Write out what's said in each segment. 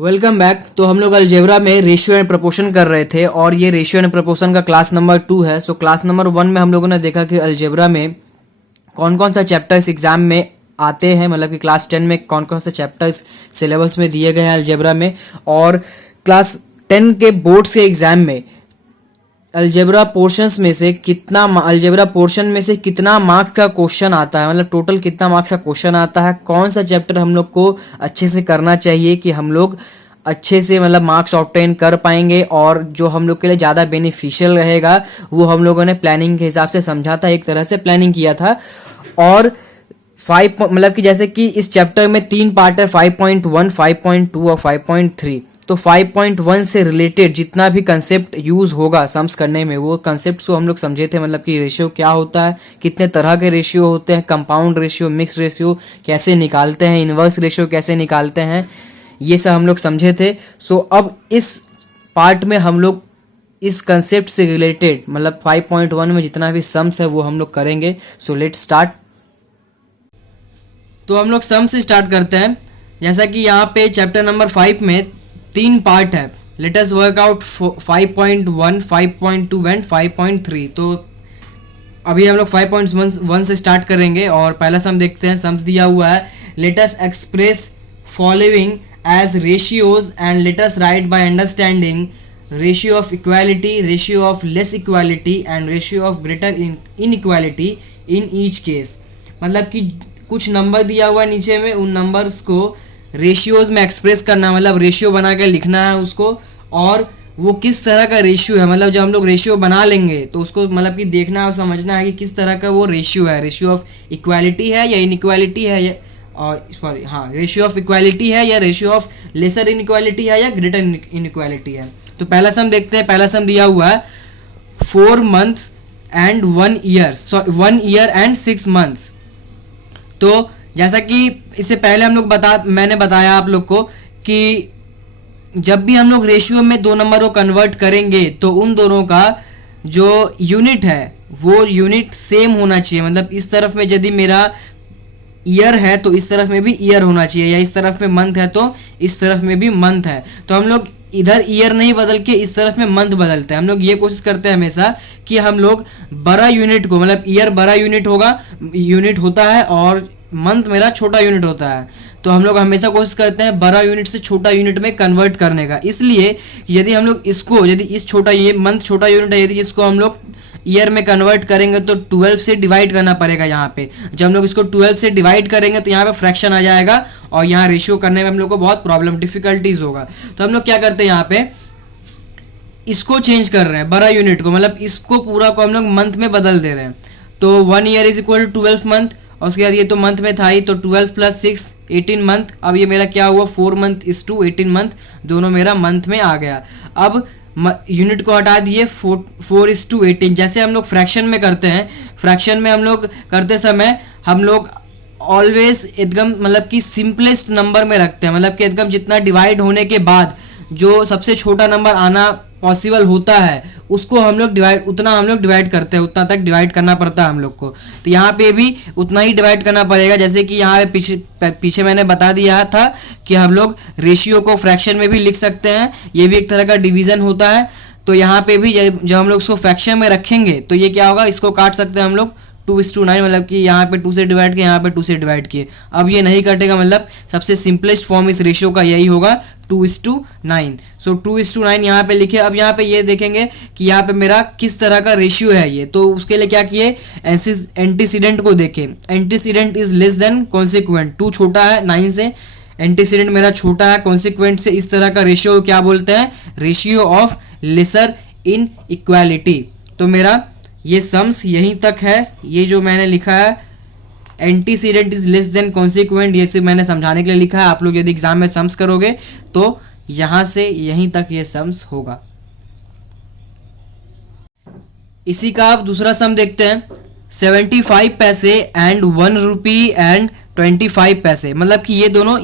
Welcome back. तो हम लोग अलजेब्रा में रेशियो एंड प्रोपोर्शन कर रहे थे और ये रेशियो एंड प्रोपोर्शन का क्लास नंबर 2 है। सो क्लास नंबर 1 में हम लोगों ने देखा कि अलजेब्रा में कौन कौन सा चैप्टर्स एग्जाम में आते हैं, मतलब कि क्लास 10 में कौन कौन से चैप्टर्स सिलेबस में दिए गए हैं अलजेब्रा में, और क्लास 10 के बोर्ड्स के एग्जाम में अलजेब्रा पोर्शन में से कितना मार्क्स का क्वेश्चन आता है, मतलब टोटल कितना मार्क्स का क्वेश्चन आता है, कौन सा चैप्टर हम लोग को अच्छे से करना चाहिए कि हम लोग अच्छे से मतलब मार्क्स ऑब्टेन कर पाएंगे और जो हम लोग के लिए ज़्यादा बेनिफिशियल रहेगा वो हम लोगों ने प्लानिंग के हिसाब से समझा था, एक तरह से प्लानिंग किया था। और 5 मतलब कि जैसे कि इस चैप्टर में 3 पार्ट है, 5.1, 5.2 और 5.3। तो 5.1 से रिलेटेड जितना भी कंसेप्ट यूज होगा सम्स करने में वो कंसेप्ट को हम लोग समझे थे, मतलब कि रेशियो क्या होता है, कितने तरह के रेशियो होते हैं, कंपाउंड रेशियो, मिक्स रेशियो कैसे निकालते हैं, इनवर्स रेशियो कैसे निकालते हैं, ये सब हम लोग समझे थे। सो अब इस पार्ट में हम लोग इस कंसेप्ट से रिलेटेड मतलब 5.1 में जितना भी सम्स है वो हम लोग करेंगे। So let start. तो हम लोग सम से स्टार्ट करते हैं। जैसा कि यहाँ पे चैप्टर नंबर 5 में 3 पार्ट है। Let us work out 5.1, 5.2 and 5.3। तो अभी हम लोग 5.1 से स्टार्ट करेंगे और पहला सम देखते हैं। सम्स दिया हुआ है, let us express following as ratios and let us write by understanding ratio of equality, ratio of less equality and ratio of greater inequality in each case. मतलब कि कुछ नंबर दिया हुआ है नीचे में, उन नंबर्स को रेशियोज में एक्सप्रेस करना, मतलब रेशियो बना के लिखना है उसको, और वो किस तरह का रेशियो है, मतलब जब हम लोग रेशियो बना लेंगे तो उसको मतलब कि देखना और समझना है कि किस तरह का वो रेशियो है, रेशियो ऑफ इक्वालिटी है या इनइक्वालिटी है, या रेशियो ऑफ इक्वालिटी है या रेशियो ऑफ लेसर इनइक्वालिटी है या ग्रेटर इनइक्वालिटी है। तो पहला सम देखते हैं। पहला सम दिया हुआ है 4 months and 1 year, 1 year and 6 months। तो जैसा कि इससे पहले हम लोग मैंने बताया आप लोग को कि जब भी हम लोग रेशियो में दो नंबर को कन्वर्ट करेंगे तो उन दोनों का जो यूनिट है वो यूनिट सेम होना चाहिए। मतलब इस तरफ में यदि मेरा ईयर है तो इस तरफ में भी ईयर होना चाहिए, या इस तरफ में मंथ है तो इस तरफ में भी मंथ है। तो हम लोग इधर ईयर नहीं बदल के इस तरफ में मंथ बदलते हैं। हम लोग ये कोशिश करते हैं हमेशा कि हम लोग बड़ा यूनिट को, मतलब ईयर बड़ा यूनिट होता है और मंथ मेरा छोटा यूनिट होता है, तो हम लोग हमेशा कोशिश करते हैं बड़ा यूनिट से छोटा यूनिट में कन्वर्ट करने का। इसलिए यदि हम लोग इसको, यदि इस छोटा, ये मंथ छोटा यूनिट है, यदि इसको हम लोग ईयर में कन्वर्ट करेंगे तो 12 से डिवाइड करना पड़ेगा यहाँ पे। जब हम लोग इसको 12 से डिवाइड करेंगे तो यहाँ पे फ्रैक्शन आ जाएगा और यहाँ रेशियो करने में हम लोग को बहुत प्रॉब्लम, डिफिकल्टीज होगा। तो हम लोग क्या करते हैं, यहाँ पे इसको चेंज कर रहे हैं बड़ा यूनिट को, मतलब इसको पूरा को हम लोग मंथ में बदल दे रहे हैं। तो 1 year is equal to 12 month, और उसके बाद ये तो मंथ में था ही, तो 12 + 6 18 मंथ। अब ये मेरा क्या हुआ, 4 month इज टू 18 मंथ, दोनों मेरा मंथ में आ गया। अब यूनिट को हटा दिए, 4:18। जैसे हम लोग फ्रैक्शन में करते हैं, फ्रैक्शन में हम लोग करते समय हम लोग ऑलवेज एकदम मतलब कि सिंपलेस्ट नंबर में रखते हैं, मतलब कि एकदम जितना डिवाइड होने के बाद जो सबसे छोटा नंबर आना पॉसिबल होता है उसको हम लोग उतना हम लोग डिवाइड करते हैं, उतना तक डिवाइड करना पड़ता है हम लोग को। तो यहाँ पे भी उतना ही डिवाइड करना पड़ेगा। जैसे कि यहाँ पे पीछे मैंने बता दिया था कि हम लोग रेशियो को फ्रैक्शन में भी लिख सकते हैं, ये भी एक तरह का डिवीज़न होता है। तो यहाँ पे भी जब हम लोग इसको फ्रैक्शन में रखेंगे तो ये क्या होगा, इसको काट सकते हैं हम लोग 2:9, मतलब कि यहाँ पे 2 से डिवाइड किए, यहाँ पे 2 से डिवाइड किए। अब ये नहीं कटेगा, मतलब सबसे सिंपलेस्ट फॉर्म इस रेशियो का यही होगा 2:9। सो 2:9 यहाँ पे लिखे। अब यहाँ पे ये देखेंगे कि यहाँ पे मेरा किस तरह का रेशियो है ये, तो उसके लिए क्या किए, एंटीसीडेंट को देखें। Antecedent is less than consequent, 2 छोटा है 9 से, एंटीसीडेंट मेरा छोटा है कॉन्सिक्वेंट से। इस तरह का रेशियो क्या बोलते हैं, ratio of lesser inequality. तो मेरा ये सम्स यहीं तक है, ये जो मैंने लिखा है antecedent is less than consequent, ये सिर्फ मैंने समझाने के लिए लिखा है। आप लोग यदि एग्जाम में सम्स करोगे तो यहाँ से यहीं तक ये सम्स होगा। इसी का आप दूसरा सम देखते हैं, 75 पैसे एंड 1 रुपी एंड 25 पैसे। मतलब कि ये दोनों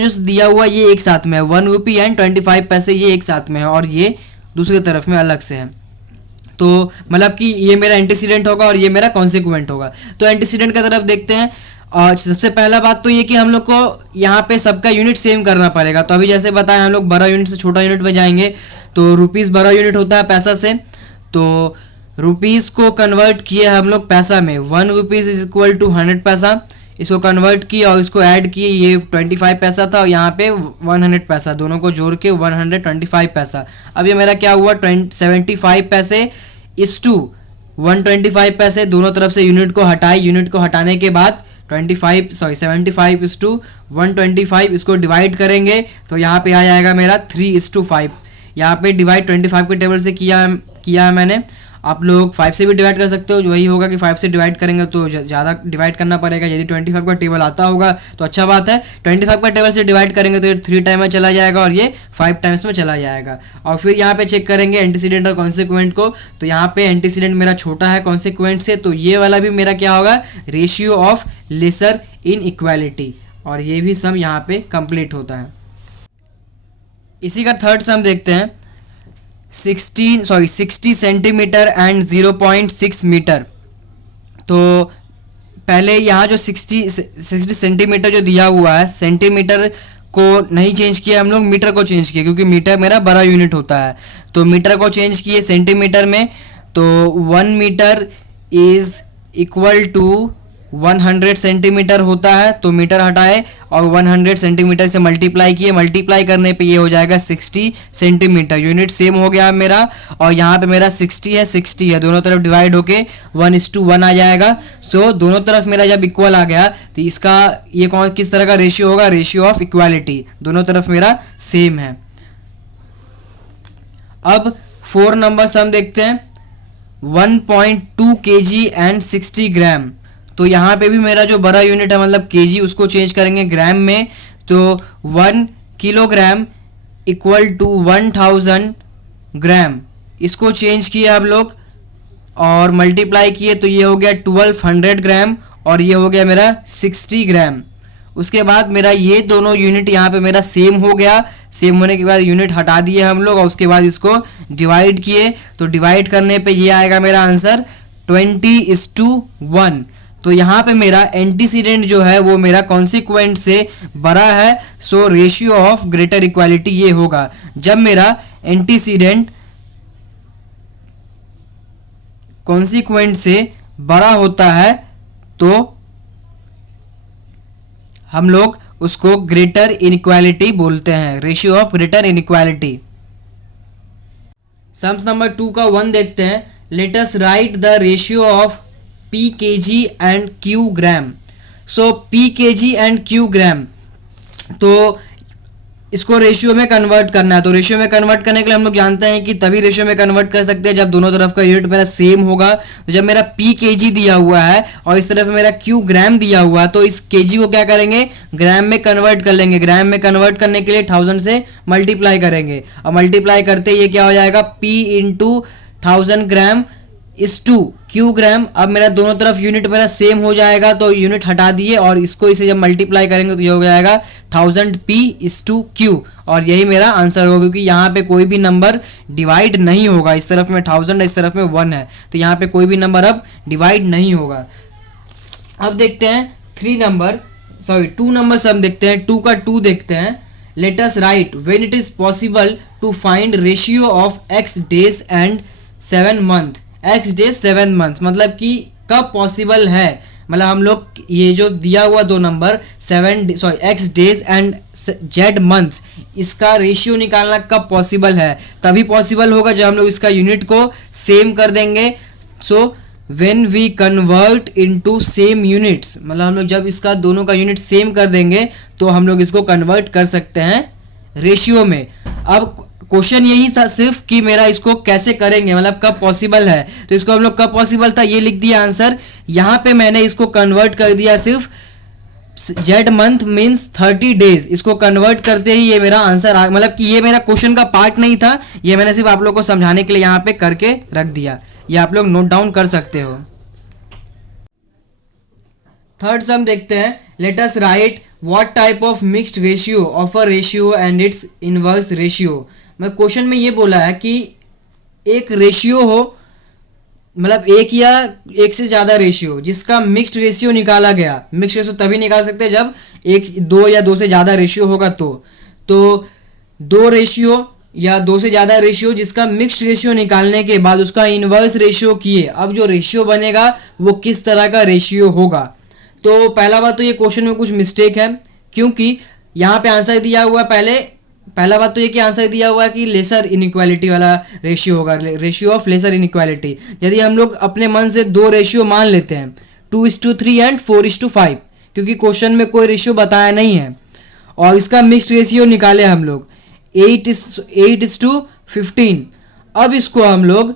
जो दिया हुआ ये एक साथ में है, 1 रुपी एंड 25 पैसे ये एक साथ में है और ये दूसरी तरफ में अलग से है। तो मतलब कि ये मेरा एंटीसीडेंट होगा और ये मेरा कॉन्सिक्वेंट होगा। तो एंटीसीडेंट की तरफ देखते हैं। और सबसे पहला बात तो ये कि हम लोग को यहाँ पे सबका यूनिट सेम करना पड़ेगा। तो अभी जैसे बताया हम लोग बड़ा यूनिट से छोटा यूनिट में जाएंगे, तो रुपीज़ बड़ा यूनिट होता है पैसा से, तो रुपीज़ को कन्वर्ट किए हम लोग पैसा में, 1 रुपीज़ इज इक्वल टू 100 पैसा, इसको कन्वर्ट किए और इसको ऐड किए, ये 25 पैसा था और यहाँ पे 100 पैसा, दोनों को जोड़ के 125 पैसा। अब ये मेरा क्या हुआ, 75 पैसे इस टू 125 पैसे, दोनों तरफ से यूनिट को हटाए, यूनिट को हटाने के बाद 75 इस टू 125, इसको डिवाइड करेंगे तो यहाँ पे आ जाएगा मेरा 3:5। यहाँ पे डिवाइड 25 के टेबल से किया है मैंने। आप लोग 5 से भी डिवाइड कर सकते हो, वही होगा कि 5 से डिवाइड करेंगे तो ज़्यादा डिवाइड करना पड़ेगा। यदि 25 का टेबल आता होगा तो अच्छा बात है, 25 का टेबल से डिवाइड करेंगे तो ये 3 टाइम में चला जाएगा और ये 5 टाइम्स में चला जाएगा। और फिर यहाँ पे चेक करेंगे एंटीसीडेंट और कॉन्सिक्वेंट को, तो यहाँ पे एंटीसीडेंट मेरा छोटा है कॉन्सिक्वेंट से, तो ये वाला भी मेरा क्या होगा, ratio of lesser inequality, और ये भी सम यहाँ पे कंप्लीट होता है। इसी का थर्ड सम देखते हैं, 60 सेंटीमीटर एंड 0.6 मीटर। तो पहले यहाँ जो 60 सेंटीमीटर जो दिया हुआ है, सेंटीमीटर को नहीं चेंज किया हम लोग, मीटर को चेंज किया, क्योंकि मीटर मेरा बड़ा यूनिट होता है, तो मीटर को चेंज किए सेंटीमीटर में। तो 1 metre is equal to 100 centimetre होता है, तो मीटर हटाए और 100 सेंटीमीटर से मल्टीप्लाई किए, मल्टीप्लाई करने पे ये हो जाएगा 60 सेंटीमीटर। यूनिट सेम हो गया मेरा, और यहाँ पे मेरा 60 है, दोनों तरफ डिवाइड होके 1:1 आ जाएगा। सो दोनों तरफ मेरा जब इक्वल आ गया तो इसका ये कौन किस तरह का रेशियो होगा, रेशियो ऑफ इक्वालिटी, दोनों तरफ मेरा सेम है। अब 4 नंबर सम देखते हैं, 1.2 kg एंड 60 ग्राम। तो यहाँ पे भी मेरा जो बड़ा यूनिट है मतलब केजी, उसको चेंज करेंगे ग्राम में, तो 1 किलोग्राम इक्वल टू 1000 ग्राम, इसको चेंज किए हम लोग और मल्टीप्लाई किए, तो ये हो गया 1200 ग्राम और ये हो गया मेरा 60 ग्राम। उसके बाद मेरा ये दोनों यूनिट यहाँ पे मेरा सेम हो गया, सेम होने के बाद यूनिट हटा दिए हम लोग और उसके बाद इसको डिवाइड किए, तो डिवाइड करने पे ये आएगा मेरा आंसर 20:1। तो यहाँ पे मेरा एंटीसीडेंट जो है वो मेरा कॉन्सिक्वेंट से बड़ा है, so ratio of greater equality ये होगा। जब मेरा एंटीसीडेंट कॉन्सिक्वेंट से बड़ा होता है तो हम लोग उसको ग्रेटर इनइक्वालिटी बोलते हैं, ratio of greater inequality. Sums number 2 का 1 देखते हैं, let us right the ratio of P kg and Q gram. So P kg and Q ग्राम, तो इसको रेशियो में कन्वर्ट करना है। तो रेशियो में कन्वर्ट करने के लिए हम लोग जानते हैं कि तभी रेशियो में कन्वर्ट कर सकते हैं जब दोनों तरफ का यूनिट मेरा सेम होगा। तो जब मेरा P kg दिया हुआ है और इस तरफ मेरा Q ग्राम दिया हुआ है, तो इस kg को क्या करेंगे, ग्राम में कन्वर्ट कर लेंगे। ग्राम में कन्वर्ट करने के लिए 1000 से मल्टीप्लाई करेंगे और मल्टीप्लाई करते ये क्या हो जाएगा, P × 1000 ग्राम इस टू Q ग्राम। अब मेरा दोनों तरफ यूनिट मेरा सेम हो जाएगा, तो यूनिट हटा दिए और इसको इसे जब मल्टीप्लाई करेंगे तो ये हो जाएगा 1000P / Q, और यही मेरा आंसर होगा, क्योंकि यहाँ पे कोई भी नंबर डिवाइड नहीं होगा। इस तरफ में 1000 है, इस तरफ में 1 है, तो यहाँ पे कोई भी नंबर अब डिवाइड नहीं होगा। अब देखते हैं 2 नंबर सम देखते हैं, 2 का 2 देखते हैं। Let us write when it is possible to find ratio of x days and 7 month. x days 7 month मतलब कि कब पॉसिबल है, मतलब हम लोग ये जो दिया हुआ 2 number x days and z months, इसका रेशियो निकालना कब पॉसिबल है। तभी पॉसिबल होगा जब हम लोग इसका यूनिट को सेम कर देंगे। So when we convert into same units, मतलब हम लोग जब इसका दोनों का यूनिट सेम कर देंगे तो हम लोग इसको कन्वर्ट कर सकते हैं रेशियो में। अब क्वेश्चन यही था सिर्फ कि मेरा इसको कैसे करेंगे, मतलब कब पॉसिबल है। तो इसको हम लोग कब पॉसिबल था ये लिख दिया आंसर। यहाँ पे मैंने इसको कन्वर्ट कर दिया सिर्फ जेड मंथ मीन्स 30 डेज, इसको कन्वर्ट करते ही ये मेरा आंसर मतलब कि ये मेरा क्वेश्चन का पार्ट नहीं था, ये मैंने सिर्फ आप लोग को समझाने के लिए यहाँ पे करके रख दिया। ये आप लोग नोट डाउन कर सकते हो। थर्ड सम देखते हैं, let us right what type of mixed ratio of a ratio and it's inverse ratio. मैं क्वेश्चन में ये बोला है कि एक रेशियो हो मतलब एक या एक से ज़्यादा रेशियो जिसका मिक्स्ड रेशियो निकाला गया। मिक्स्ड रेशियो तभी निकाल सकते हैं जब एक, दो या दो से ज़्यादा रेशियो होगा तो दो रेशियो या दो से ज़्यादा रेशियो जिसका मिक्स्ड रेशियो निकालने के बाद उसका इन्वर्स रेशियो किए, अब जो रेशियो बनेगा वो किस तरह का रेशियो होगा। तो पहला बात तो ये क्वेश्चन में कुछ मिस्टेक है, क्योंकि यहाँ पे आंसर दिया हुआ है पहला बात तो ये कि आंसर दिया हुआ है कि लेसर इनइक्वालिटी वाला रेशियो होगा, रेशियो ऑफ लेसर इनइक्वालिटी। यदि हम लोग अपने मन से दो रेशियो मान लेते हैं 2:3 एंड 4:5, क्योंकि क्वेश्चन में कोई रेशियो बताया नहीं है, और इसका मिक्स्ड रेशियो निकाले हम लोग 8:15। अब इसको हम लोग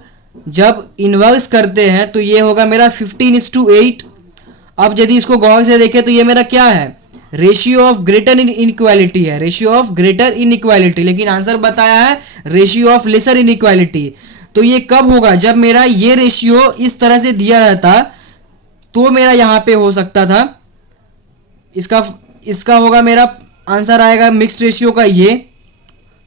जब इन्वर्स करते हैं तो ये होगा मेरा 15:8। अब यदि इसको गौर से देखें तो ये मेरा क्या है, रेशियो ऑफ ग्रेटर इनइक्वालिटी है, रेशियो ऑफ ग्रेटर इनइक्वालिटी, लेकिन आंसर बताया है रेशियो ऑफ लेसर इनइक्वालिटी। तो ये कब होगा, जब मेरा ये रेशियो इस तरह से दिया रहता तो मेरा यहाँ पे हो सकता था, इसका होगा मेरा आंसर आएगा मिक्स्ड रेशियो का ये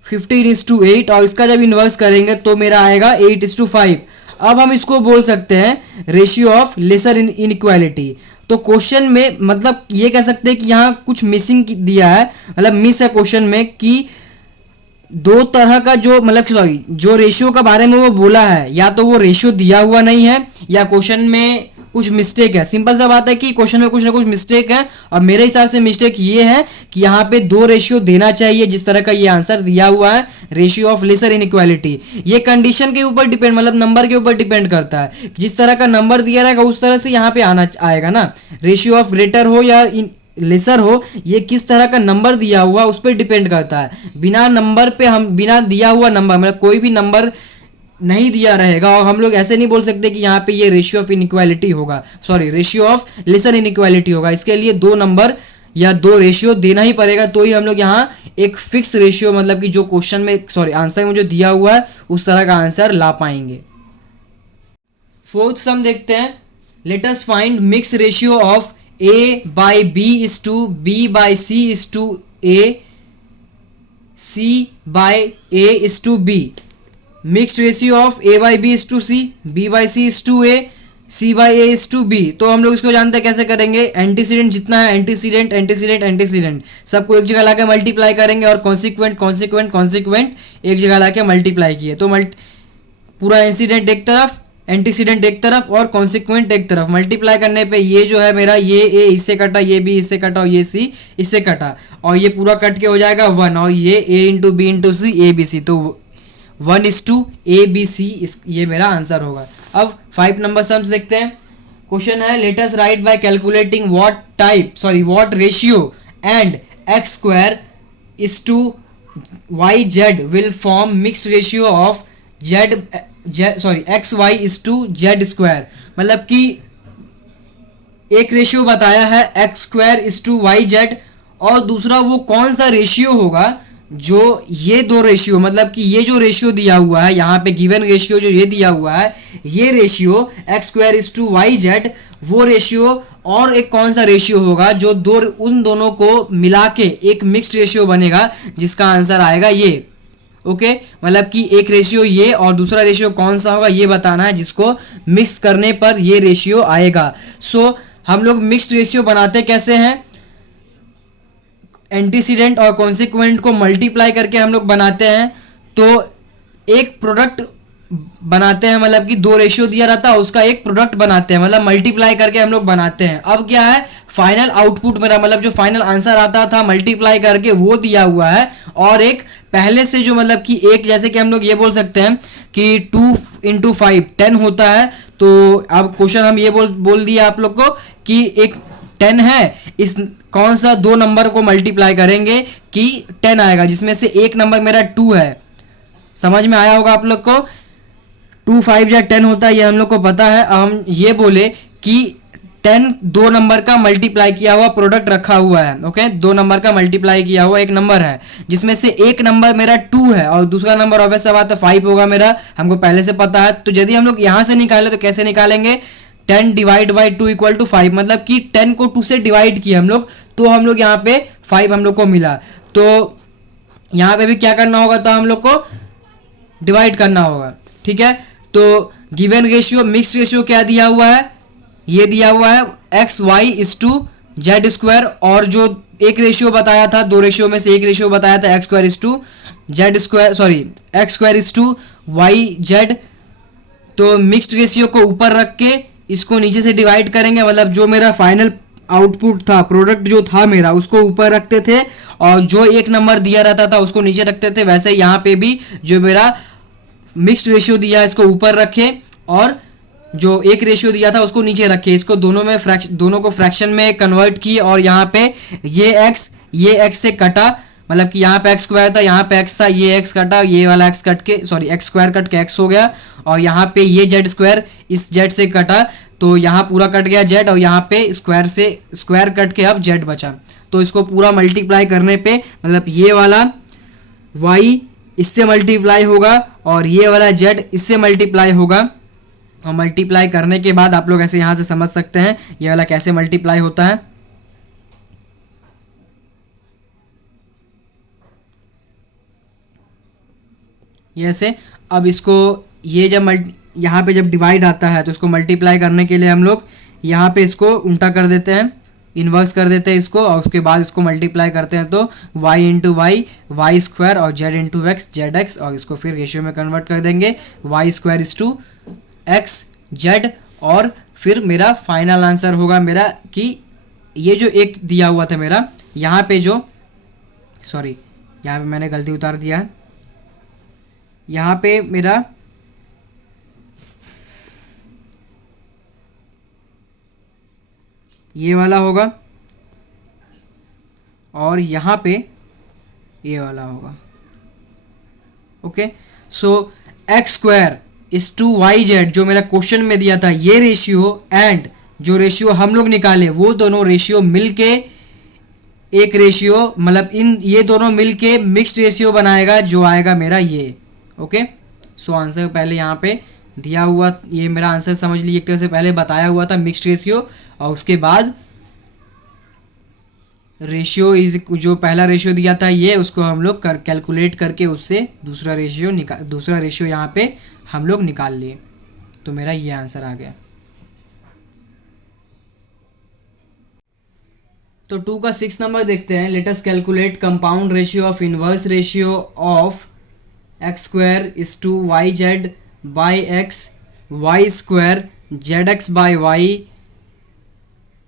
15:8, और इसका जब इन्वर्स करेंगे तो मेरा आएगा 8:5। अब हम इसको बोल सकते हैं रेशियो ऑफ लेसर इनइक्वालिटी। तो क्वेश्चन में मतलब ये कह सकते हैं कि यहाँ कुछ मिसिंग दिया है, मतलब मिस है क्वेश्चन में कि दो तरह का जो मतलब सॉरी जो रेशियो का बारे में वो बोला है, या तो वो रेशियो दिया हुआ नहीं है या क्वेश्चन में कुछ मिस्टेक है। सिंपल सा बात है कि क्वेश्चन में कुछ ना कुछ मिस्टेक है, और मेरे हिसाब से मिस्टेक ये है कि यहाँ पे दो रेशियो देना चाहिए जिस तरह का ये आंसर दिया हुआ है रेशियो ऑफ लेसर इनइक्वालिटी। ये कंडीशन के ऊपर डिपेंड, मतलब नंबर के ऊपर डिपेंड करता है, जिस तरह का नंबर दिया रहेगा उस तरह से यहाँ पे आएगा ना। रेशियो ऑफ ग्रेटर हो या लेसर हो, ये किस तरह का नंबर दिया हुआ उस पर डिपेंड करता है। बिना नंबर पे हम बिना दिया हुआ नंबर मतलब कोई भी नंबर नहीं दिया रहेगा, और हम लोग ऐसे नहीं बोल सकते कि यहाँ पे ये रेशियो ऑफ इनइक्वालिटी होगा, sorry ratio of lesser inequality होगा। इसके लिए दो नंबर या दो रेशियो देना ही पड़ेगा, तो ही हम लोग यहाँ एक फिक्स रेशियो मतलब कि जो क्वेश्चन में सॉरी आंसर में जो दिया हुआ है उस तरह का आंसर ला पाएंगे। फोर्थ सम देखते हैं। Let us find mix ratio of A/B/B/C/A, C/A/B। Mixed ratio of A/B/C, B/C/A, C/A/B। तो हम लोग इसको जानते हैं कैसे करेंगे, एंटीसीडेंट जितना है एंटीसीडेंट एंटीसीडेंट एंटीसीडेंट सबको एक जगह लाके मल्टीप्लाई करेंगे, और कॉन्सिक्वेंट कॉन्सिक्वेंट कॉन्सिक्वेंट एक जगह लाके मल्टीप्लाई किए तो पूरा इंसिडेंट एक तरफ, एंटीसीडेंट एक तरफ और कॉन्सिक्वेंट एक तरफ। मल्टीप्लाई करने पे ये जो है मेरा ये A इससे कटा, ये B इससे कटा और ये C इससे कटा, और ये पूरा कट के हो जाएगा 1, और ये A into B into C ABC, तो 1:ABC ये मेरा आंसर होगा। अब 5 नंबर सम्स देखते हैं। क्वेश्चन है let us write bye calculating what ratio and x² YZ will form mixed ratio of XY/Z²। मतलब कि एक रेशियो बताया है x² YZ, और दूसरा वो कौन सा रेशियो होगा जो ये दो रेशियो मतलब कि ये जो रेशियो दिया हुआ है यहाँ पे गिवन रेशियो जो ये दिया हुआ है, ये रेशियो x² YZ, वो रेशियो और एक कौन सा रेशियो होगा जो उन दोनों को मिला के एक मिक्स्ड रेशियो बनेगा जिसका आंसर आएगा ये। ओके मतलब कि एक रेशियो ये और दूसरा रेशियो कौन सा होगा ये बताना है, जिसको मिक्स करने पर ये रेशियो आएगा। सो हम लोग मिक्स्ड रेशियो बनाते कैसे हैं, एंटीसीडेंट और कॉन्सिक्वेंट को मल्टीप्लाई करके हम लोग बनाते हैं, तो एक प्रोडक्ट बनाते हैं, मतलब कि दो रेशियो दिया रहता है उसका एक प्रोडक्ट बनाते हैं, मतलब मल्टीप्लाई करके हम लोग बनाते हैं। अब क्या है फाइनल आउटपुट मेरा मतलब जो फाइनल आंसर आता था मल्टीप्लाई करके वो दिया हुआ है, और एक पहले से जो मतलब कि एक जैसे कि हम लोग ये बोल सकते हैं कि 2 × 5 10 होता है। तो अब क्वेश्चन हम ये बोल दिया आप लोग को कि एक 10 है, इस कौन सा दो नंबर को मल्टीप्लाई करेंगे कि 10 आएगा, जिसमें से एक नंबर मेरा 2 है। समझ में आया होगा आप लोग को, 2 5 या 10 होता है ये हम लोग को पता है। अब हम ये बोले कि 10 दो नंबर का मल्टीप्लाई किया हुआ प्रोडक्ट रखा हुआ है। ओके दो नंबर का मल्टीप्लाई किया हुआ एक नंबर है, जिसमें से एक नंबर मेरा 2 है और दूसरा नंबर ऑब्वियस बात है 5 होगा मेरा, हमको पहले से पता है। तो यदि हम लोग यहाँ से निकाले तो कैसे निकालेंगे, 10 डिवाइड बाई 2 इक्वल टू 5, मतलब कि 10 को 2 से डिवाइड किया हम लोग, तो हम लोग यहाँ पे 5 हम लोग को मिला। तो यहाँ पे भी क्या करना होगा, तो हम लोग को डिवाइड करना होगा। ठीक है, तो गिवन रेशियो मिक्स रेशियो क्या दिया हुआ है, ये दिया हुआ है x y is to z square, और जो एक रेशियो बताया था, दो रेशियो में से एक रेशियो बताया था x square is to z square, sorry x square is to y z. तो मिक्स्ड रेशियो को ऊपर रख के इसको नीचे से डिवाइड करेंगे, मतलब जो मेरा फाइनल आउटपुट था, प्रोडक्ट जो था मेरा, उसको ऊपर रखते थे और जो एक नंबर दिया रहता था उसको नीचे रखते थे। वैसे यहाँ पे भी जो मेरा मिक्स्ड रेशियो दिया है इसको ऊपर रखे और जो एक रेशियो दिया था उसको नीचे रखे। इसको दोनों को फ्रैक्शन में कन्वर्ट किए और यहाँ पे ये x से कटा, मतलब कि यहाँ पे एक्स स्क्वायर था, यहाँ पे x था, ये x कटा, ये वाला x कट के, सॉरी एक्स स्क्वायर कट के x हो गया, और यहाँ पे ये जेड स्क्वायर इस जेड से कटा तो यहाँ पूरा कट गया जेड, और यहाँ पे स्क्वायर से स्क्वायर कट के अब जेड बचा। तो इसको पूरा मल्टीप्लाई करने पे मतलब ये वाला y इससे मल्टीप्लाई होगा और ये वाला z इससे मल्टीप्लाई होगा, और मल्टीप्लाई करने के बाद आप लोग ऐसे यहाँ से समझ सकते हैं ये वाला कैसे मल्टीप्लाई होता है। ये ऐसे, अब इसको ये जब यहाँ पे जब डिवाइड आता है तो इसको मल्टीप्लाई करने के लिए हम लोग यहाँ पे इसको उल्टा कर देते हैं, इन्वर्स कर देते हैं इसको, और उसके बाद इसको मल्टीप्लाई करते हैं तो y into y y square और z into x z x, और इसको फिर रेशियो में कन्वर्ट कर देंगे y square is to x z, और फिर मेरा फाइनल आंसर होगा मेरा कि ये जो एक दिया हुआ था मेरा यहाँ पे जो, सॉरी यहाँ पे मैंने गलती उतार दिया है, यहाँ पे मेरा ये वाला होगा और यहाँ पे ये वाला होगा। Okay, so x square is to y z जो मेरा क्वेश्चन में दिया था, ये रेशियो एंड जो रेशियो हम लोग निकाले वो दोनों रेशियो मिलके एक रेशियो, मतलब इन ये दोनों मिलके मिक्स्ड रेशियो बनाएगा जो आएगा मेरा ये। ओके, सो आंसर पहले यहाँ पे दिया हुआ, ये मेरा आंसर समझ लीजिए, एक तरह से पहले बताया हुआ था मिक्स्ड रेशियो, और उसके बाद रेशियो इज जो पहला रेशियो दिया था ये, उसको हम लोग कैलकुलेट करके उससे दूसरा रेशियो यहाँ पे हम लोग निकाल लिए, तो मेरा ये आंसर आ गया। तो 2 का 6 नंबर देखते हैं। Let us calculate compound ratio of inverse ratio of x square is to y z by x y square z x by y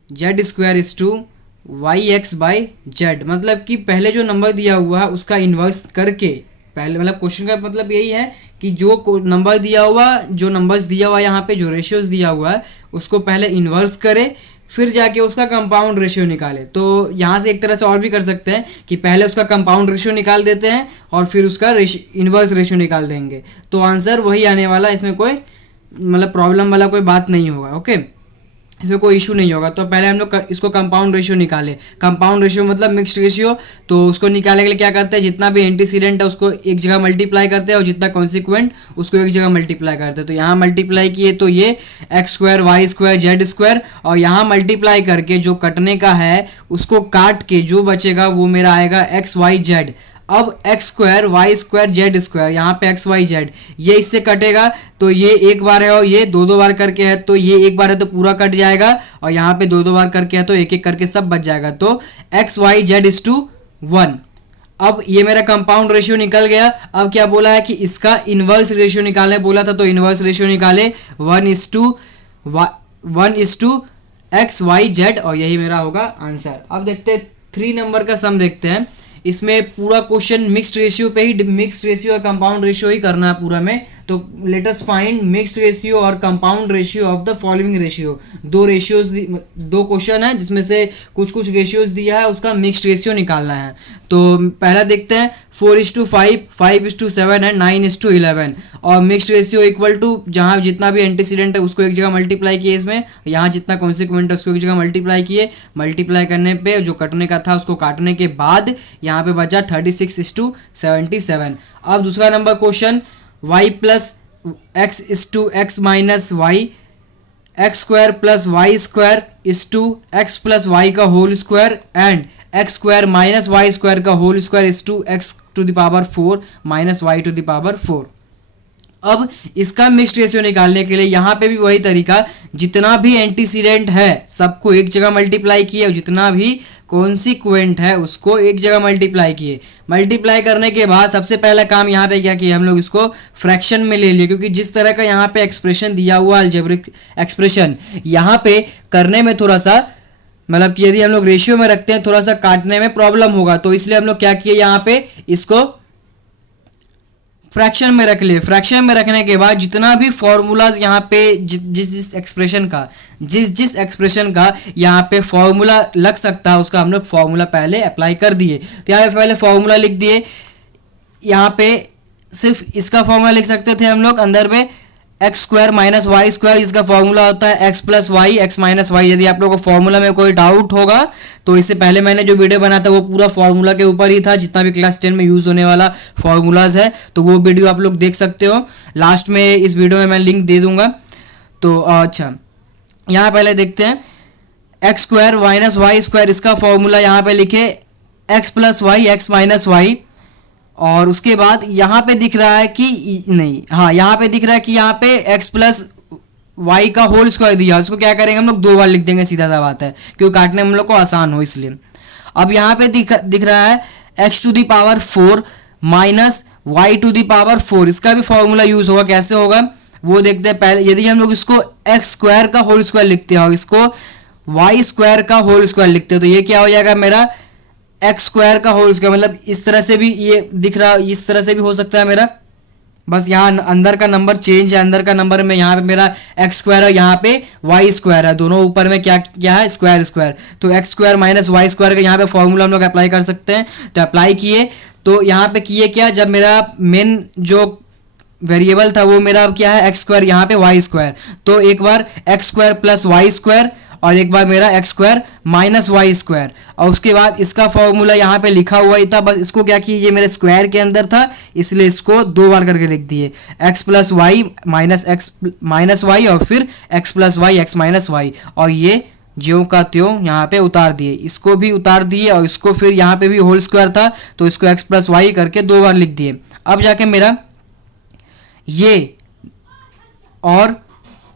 z square is to y x by z. मतलब कि पहले जो number दिया हुआ है उसका inverse करके, पहले मतलब क्वेश्चन का मतलब यही है कि जो नंबर दिया हुआ, जो नंबर्स दिया हुआ यहाँ पे, जो रेशियोज दिया हुआ है उसको पहले इन्वर्स करे, फिर जाके उसका कंपाउंड रेशियो निकाले। तो यहाँ से एक तरह से और भी कर सकते हैं कि पहले उसका कंपाउंड रेशियो निकाल देते हैं और फिर उसका इन्वर्स रेशियो निकाल देंगे, तो आंसर वही आने वाला, इसमें कोई मतलब प्रॉब्लम वाला कोई बात नहीं होगा। ओके, इसमें कोई इशू नहीं होगा। तो पहले हम लोग इसको कंपाउंड रेशियो निकाले। कंपाउंड रेशियो मतलब मिक्स्ड रेशियो, तो उसको निकालने के लिए क्या करते हैं, जितना भी एंटीसीडेंट है उसको एक जगह मल्टीप्लाई करते हैं और जितना कॉन्सिक्वेंट उसको एक जगह मल्टीप्लाई करते हैं। तो यहाँ मल्टीप्लाई किए तो ये x square y square z square, और यहाँ मल्टीप्लाई करके जो कटने का है उसको काट के जो बचेगा वो मेरा आएगा एक्स वाई जेड। अब x square y square z square, यहाँ पे एक्स वाई जेड, ये इससे कटेगा तो ये एक बार है और ये दो बार करके है, तो ये एक बार है तो पूरा कट जाएगा, और यहाँ पे दो बार करके है तो एक एक करके सब बच जाएगा। तो x y z is to 1। अब ये मेरा कंपाउंड रेशियो निकल गया। अब क्या बोला है कि इसका इनवर्स रेशियो निकालने बोला था, तो इनवर्स रेशियो निकाले 1:1 एक्स वाई जेड, और यही मेरा होगा आंसर। अब देखते हैं 3 नंबर का सम देखते हैं। इसमें पूरा क्वेश्चन मिक्स्ड रेशियो पे ही, मिक्स्ड रेशियो और कंपाउंड रेशियो ही करना है पूरा में। तो let us find mixed ratio और compound ratio of the following ratio. दो क्वेश्चन है जिसमें से कुछ रेशियोज दिया है, उसका मिक्स्ड रेशियो निकालना है। तो पहला देखते हैं 4:5, 5:7 एंड 9:11, और मिक्स्ड रेशियो इक्वल टू जहाँ जितना भी एंटीसीडेंट है उसको एक जगह मल्टीप्लाई किए, इसमें यहाँ जितना कॉन्सिक्वेंट है उसको एक जगह मल्टीप्लाई किए। मल्टीप्लाई करने पे जो कटने का था उसको काटने के बाद यहाँ पे बचा 36:77। अब दूसरा नंबर question, y plus x is to x minus y, x square plus y square is to x plus y का whole square, and x square minus y square का whole square is to x to the power 4 minus y to the power 4। अब इसका mixed ratio निकालने के लिए यहाँ पे भी वही तरीका, जितना भी एंटीसीडेंट है सबको एक जगह मल्टीप्लाई किए और जितना भी कॉन्सिक्वेंट है उसको एक जगह मल्टीप्लाई किए। मल्टीप्लाई करने के बाद सबसे पहला काम यहाँ पे क्या किया हम लोग, इसको फ्रैक्शन में ले लिए, क्योंकि जिस तरह का यहाँ पे एक्सप्रेशन दिया हुआ अलजेब्रिक एक्सप्रेशन यहाँ पे करने में थोड़ा सा मतलब कि यदि हम लोग रेशियो में रखते हैं थोड़ा सा काटने में प्रॉब्लम होगा, तो इसलिए हम लोग क्या किए यहाँ पे इसको फ्रैक्शन में रख लिए। फ्रैक्शन में रखने के बाद जितना भी फॉर्मूलाज यहाँ पे जिस एक्सप्रेशन का यहाँ पे फॉर्मूला लग सकता है उसका हम लोग फॉर्मूला पहले अप्लाई कर दिए। तो यहाँ पे पहले फॉर्मूला लिख दिए, यहाँ पे सिर्फ इसका फॉर्मूला लिख सकते थे हम लोग अंदर में x square minus y square, इसका फॉर्मूला होता है x plus y x minus y. यदि आप लोगों को फॉर्मूला में कोई डाउट होगा तो इससे पहले मैंने जो वीडियो बनाया था वो पूरा फॉर्मूला के ऊपर ही था, जितना भी क्लास 10 में यूज़ होने वाला फॉर्मूलाज है, तो वो वीडियो आप लोग देख सकते हो। लास्ट में इस वीडियो में मैं लिंक दे दूंगा। तो अच्छा यहाँ पहले देखते हैं x square minus y square, इसका फॉर्मूला यहाँ पे लिखे x plus y x minus y. और उसके बाद यहाँ पे दिख रहा है कि नहीं, हाँ यहाँ पे दिख रहा है कि यहाँ पे x प्लस वाई का होल स्क्वायर दिया, उसको क्या करेंगे हम लोग 2 बार लिख देंगे, सीधा सा बात है, क्योंकि काटने में हम लोग को आसान हो इसलिए। अब यहाँ पे दिख रहा है x to the power 4 minus y to the power 4, इसका भी फॉर्मूला यूज होगा। कैसे होगा वो देखते हैं पहले। यदि हम लोग इसको एक्स स्क्वायर का होल स्क्वायर लिखते हैं और इसको वाई स्क्वायर का होल स्क्वायर लिखते हैं तो ये क्या हो जाएगा मेरा एक्स स्क्वायर का होल स्क्वायर। मतलब इस तरह से भी ये दिख रहा, इस तरह से भी हो सकता है मेरा, बस यहाँ अंदर का नंबर चेंज है, अंदर का नंबर में यहाँ पे मेरा एक्स स्क्वायर है, यहाँ पे वाई स्क्वायर है, दोनों ऊपर में क्या क्या है स्क्वायर स्क्वायर। तो x square minus y square का यहाँ पे फॉर्मूला हम लोग अप्लाई कर सकते हैं। तो अप्लाई किए तो यहाँ पे किए क्या, जब मेरा मेन जो वेरिएबल था वो मेरा क्या है एक्स स्क्वायर, यहाँ पे वाई स्क्वायर, तो एक बार x square plus y square और एक बार मेरा x square minus y square. और उसके बाद इसका फॉर्मूला यहाँ पे लिखा हुआ ही था, बस इसको क्या किए, ये मेरे स्क्वायर के अंदर था इसलिए इसको 2 बार करके लिख दिए, x plus y minus x minus y और फिर x plus y x minus y. और ये ज्यों का त्यों यहाँ पे उतार दिए, इसको भी उतार दिए और इसको फिर यहाँ पे भी होल स्क्वायर था तो इसको एक्स प्लस वाई करके 2 बार लिख दिए। अब जाके मेरा ये और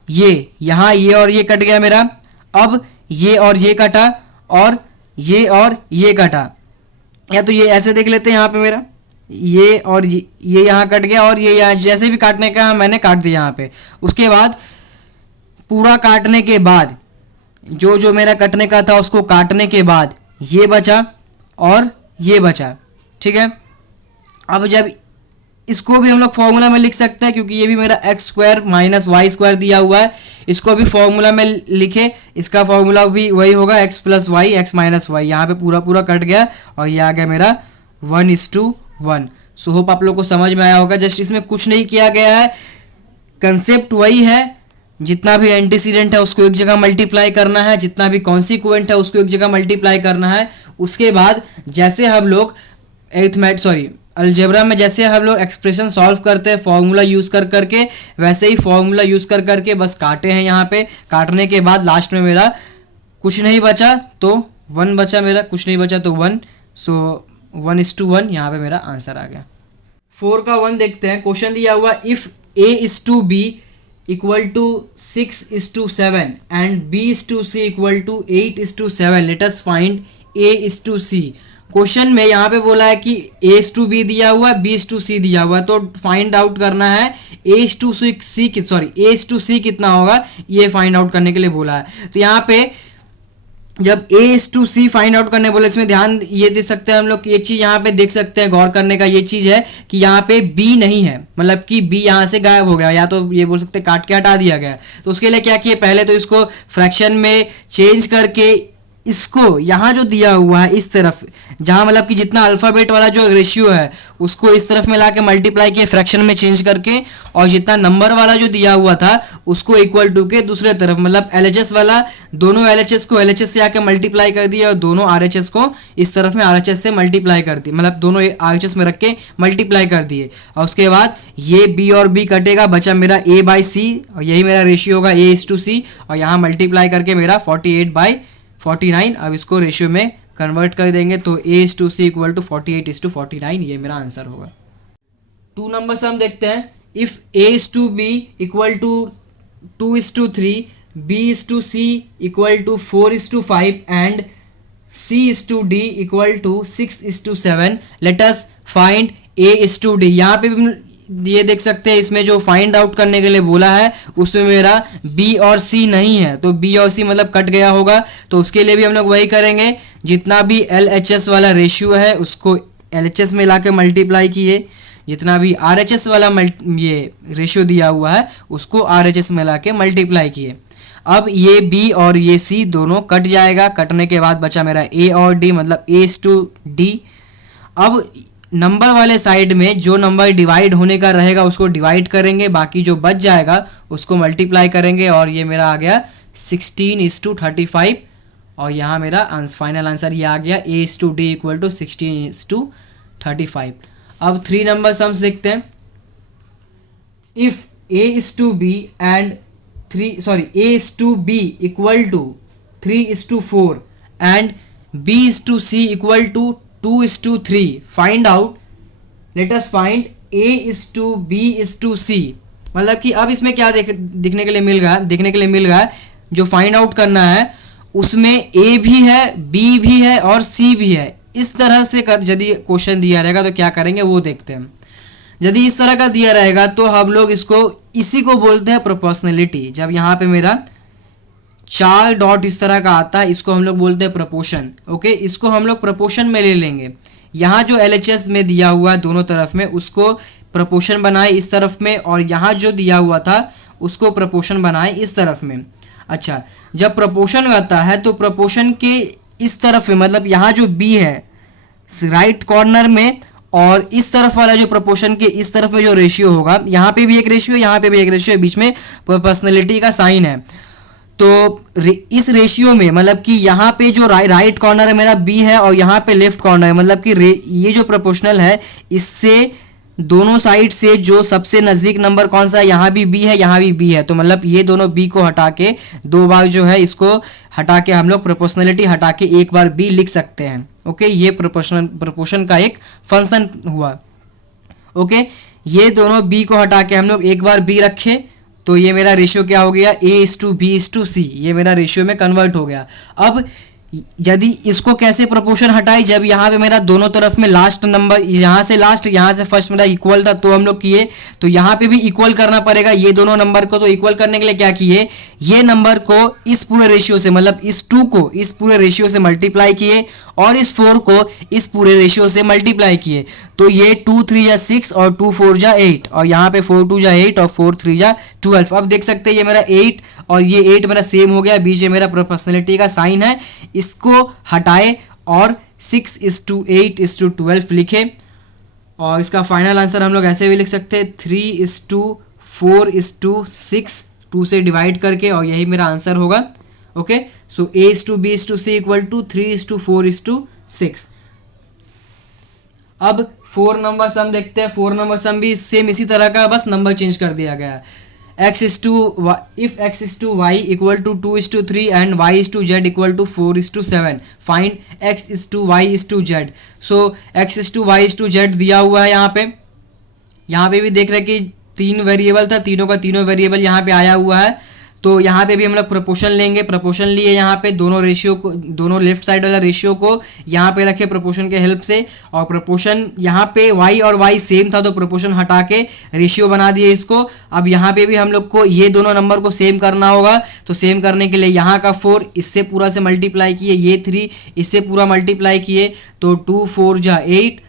यहाँ ये और ये कट गया मेरा। अब ये और ये कटा और ये कटा, या तो ये ऐसे देख लेते हैं, यहाँ पे मेरा ये और ये यहाँ कट गया और ये यहाँ जैसे भी काटने का मैंने काट दिया यहाँ पे। उसके बाद पूरा काटने के बाद जो मेरा कटने का था उसको काटने के बाद ये बचा और ये बचा, ठीक है। अब जब इसको भी हम लोग फॉर्मूला में लिख सकते हैं क्योंकि ये भी मेरा x square minus y square दिया हुआ है, इसको भी फॉर्मूला में लिखे, इसका फॉर्मूला भी वही होगा x plus y x minus y. यहाँ पे पूरा कट गया और ये आ गया मेरा 1:1। सो होप आप लोग को समझ में आया होगा। जस्ट इसमें कुछ नहीं किया गया है, कंसेप्ट वही है, जितना भी एंटीसीडेंट है उसको एक जगह मल्टीप्लाई करना है, जितना भी कॉन्सिक्वेंट है उसको एक जगह मल्टीप्लाई करना है। उसके बाद जैसे हम लोग अलजेब्रा में जैसे हम लोग एक्सप्रेशन सॉल्व करते हैं फॉर्मूला यूज़ करके, वैसे ही फॉर्मूला यूज़ करके बस काटे हैं। यहाँ पे काटने के बाद लास्ट में मेरा कुछ नहीं बचा तो 1 बचा, मेरा कुछ नहीं बचा तो 1। सो 1:1 यहाँ पे मेरा आंसर आ गया। 4 का 1 देखते हैं। क्वेश्चन दिया हुआ if A:B equal to 6:7 and B:C equal to 8:7, let us find A:C। Question में यहाँ पे बोला है कि A:B दिया हुआ है, B:C दिया हुआ है, तो फाइंड आउट करना है A:C कितना होगा, ये फाइंड आउट करने के लिए बोला है। तो यहाँ पे जब A:C फाइंड आउट करने बोले, इसमें ध्यान ये दे सकते हैं हम लोग, एक चीज़ यहाँ पे देख सकते हैं, गौर करने का ये चीज़ है कि यहाँ पे B नहीं है, मतलब कि B यहाँ से गायब हो गया, या तो ये बोल सकते हैं काट के हटा दिया गया। तो उसके लिए क्या किए, पहले तो इसको फ्रैक्शन में चेंज करके इसको यहाँ जो दिया हुआ है इस तरफ, जहाँ मतलब कि जितना अल्फ़ाबेट वाला जो रेशियो है उसको इस तरफ में ला के मल्टीप्लाई किए फ्रैक्शन में चेंज करके, और जितना नंबर वाला जो दिया हुआ था उसको इक्वल टू के दूसरे तरफ, मतलब LHS वाला दोनों LHS को LHS से आके मल्टीप्लाई कर दिया और दोनों RHS को इस तरफ में RHS से मल्टीप्लाई कर दी, मतलब दोनों RHS में रख के मल्टीप्लाई कर दिए। और उसके बाद ये B और B कटेगा, बचा मेरा A/C और यही मेरा रेशियो होगा A:C, और यहाँ मल्टीप्लाई करके मेरा 48/49। अब इसको रेशियो में कन्वर्ट कर देंगे तो A:C इक्वल टू 48:49, ये मेरा आंसर होगा। 2 नंबर सम देखते हैं। If a is to b equal to 2:3, b is to c equal to 4:5 and c is to d equal to 6:7, let us find a is to d। यहाँ पे भी ये देख सकते हैं, इसमें जो फाइंड आउट करने के लिए बोला है उसमें मेरा b और c नहीं है, तो b और c मतलब कट गया होगा। तो उसके लिए भी हम लोग वही करेंगे, जितना भी LHS वाला रेशियो है उसको LHS में ला के मल्टीप्लाई किए, जितना भी RHS वाला ये रेशियो दिया हुआ है उसको RHS में ला के मल्टीप्लाई किए। अब ये B और ये C दोनों कट जाएगा, कटने के बाद बचा मेरा A और D, मतलब A is to D। अब नंबर वाले साइड में जो नंबर डिवाइड होने का रहेगा उसको डिवाइड करेंगे, बाकी जो बच जाएगा उसको मल्टीप्लाई करेंगे, और ये मेरा आ गया 16:35। और यहाँ मेरा फाइनल आंसर ये आ गया A is to D equal to 16:35। अब 3 नंबर सम्स देखते हैं। If A is to B and A is to B equal to 3:4 and B is to C equal to 2:3, find out, let us find A is to B is to C। मतलब कि अब इसमें क्या देखने के लिए मिल रहा, जो फाइंड आउट करना है उसमें A भी है, B भी है और C भी है। इस तरह से यदि क्वेश्चन दिया रहेगा तो क्या करेंगे वो देखते हैं। यदि इस तरह का दिया रहेगा तो हम लोग इसी को बोलते हैं प्रोपोर्शनलिटी। जब यहाँ पे मेरा 4 डॉट इस तरह का आता है इसको हम लोग बोलते हैं प्रोपोर्शन। ओके, इसको हम लोग प्रोपोर्शन में ले लेंगे। यहाँ जो LHS में दिया हुआ है दोनों तरफ में उसको प्रोपोर्शन बनाए इस तरफ में, और यहाँ जो दिया हुआ था उसको प्रोपोर्शन बनाए इस तरफ में। अच्छा, जब प्रोपोर्शन आता है तो प्रोपोर्शन के इस तरफ में, मतलब यहाँ जो B है राइट कॉर्नर में, और इस तरफ वाला जो प्रोपोर्शन के इस तरफ में जो रेशियो होगा, यहाँ पे भी एक रेशियो, यहाँ पे भी एक रेशियो, बीच में प्रोपोर्शनलिटी का साइन है। तो इस रेशियो में मतलब कि यहाँ पे जो राइट कॉर्नर है मेरा B है और यहाँ पे लेफ्ट कॉर्नर है, मतलब कि ये जो प्रोपोर्शनल है इससे दोनों साइड से जो सबसे नज़दीक नंबर कौन सा है, यहाँ भी B है, यहाँ भी B है, तो मतलब ये दोनों B को हटा के 2 बार जो है इसको हटा के हम लोग प्रोपोर्शनलिटी हटा के एक बार B लिख सकते हैं। ओके, ये प्रोपोर्शन का एक फंक्शन हुआ। ओके, ये दोनों B को हटा के हम लोग एक बार B रखे तो ये मेरा रेशियो क्या हो गया, A is to B is to C, ये मेरा रेशियो में कन्वर्ट हो गया। अब यदि इसको कैसे प्रोपोर्शन हटाई, जब यहाँ पे मेरा दोनों तरफ में लास्ट नंबर, यहाँ से लास्ट यहाँ से फर्स्ट मेरा इक्वल था तो हम लोग किए, तो यहाँ पे भी इक्वल करना पड़ेगा ये दोनों नंबर को। तो इक्वल करने के लिए क्या किए, ये नंबर को इस पूरे रेशियो से, मतलब इस 2 को इस पूरे रेशियो से मल्टीप्लाई किए और इस 4 को इस पूरे रेशियो से मल्टीप्लाई किए। तो ये 2 3 जा 6 और 2 4 जा 8, और यहाँ पे 4 2 जा 8 और 4 3 जा 12। अब देख सकते हैं ये मेरा 8 और ये 8 मेरा सेम हो गया, बीच में मेरा प्रोपोर्शनलिटी का साइन है, इसको हटाए और 6:8:12 लिखे। और इसका फाइनल आंसर हम लोग ऐसे भी लिख सकते हैं 3:4:6, 2 से डिवाइड करके, और यही मेरा आंसर होगा। Okay, so A is to B is to C equal to 3:4:6। अब 4 नंबर सम देखते हैं। 4 नंबर सम भी सेम इसी तरह का, बस नंबर चेंज कर दिया गया। x is to y, if x is to y equal to 2:3 and y is to z equal to 4:7, find x is to y is to z। so x is to y is to z दिया हुआ है। यहाँ पे भी देख रहे हैं कि 3 वेरिएबल था, तीनों का तीनों वेरिएबल यहाँ पे आया हुआ है। तो यहाँ पे भी हम लोग प्रोपोर्शन लेंगे, प्रोपोर्शन लिए यहाँ पे दोनों रेशियो को, दोनों लेफ्ट साइड वाला रेशियो को यहाँ पे रखे प्रोपोर्शन के हेल्प से, और प्रोपोर्शन यहाँ पे y और y सेम था तो प्रोपोर्शन हटा के रेशियो बना दिए इसको। अब यहाँ पे भी हम लोग को ये दोनों नंबर को सेम करना होगा, तो सेम करने के लिए यहाँ का 4 इससे पूरा से मल्टीप्लाई किए, ये 3 इससे पूरा मल्टीप्लाई किए, तो 2 4 जा 8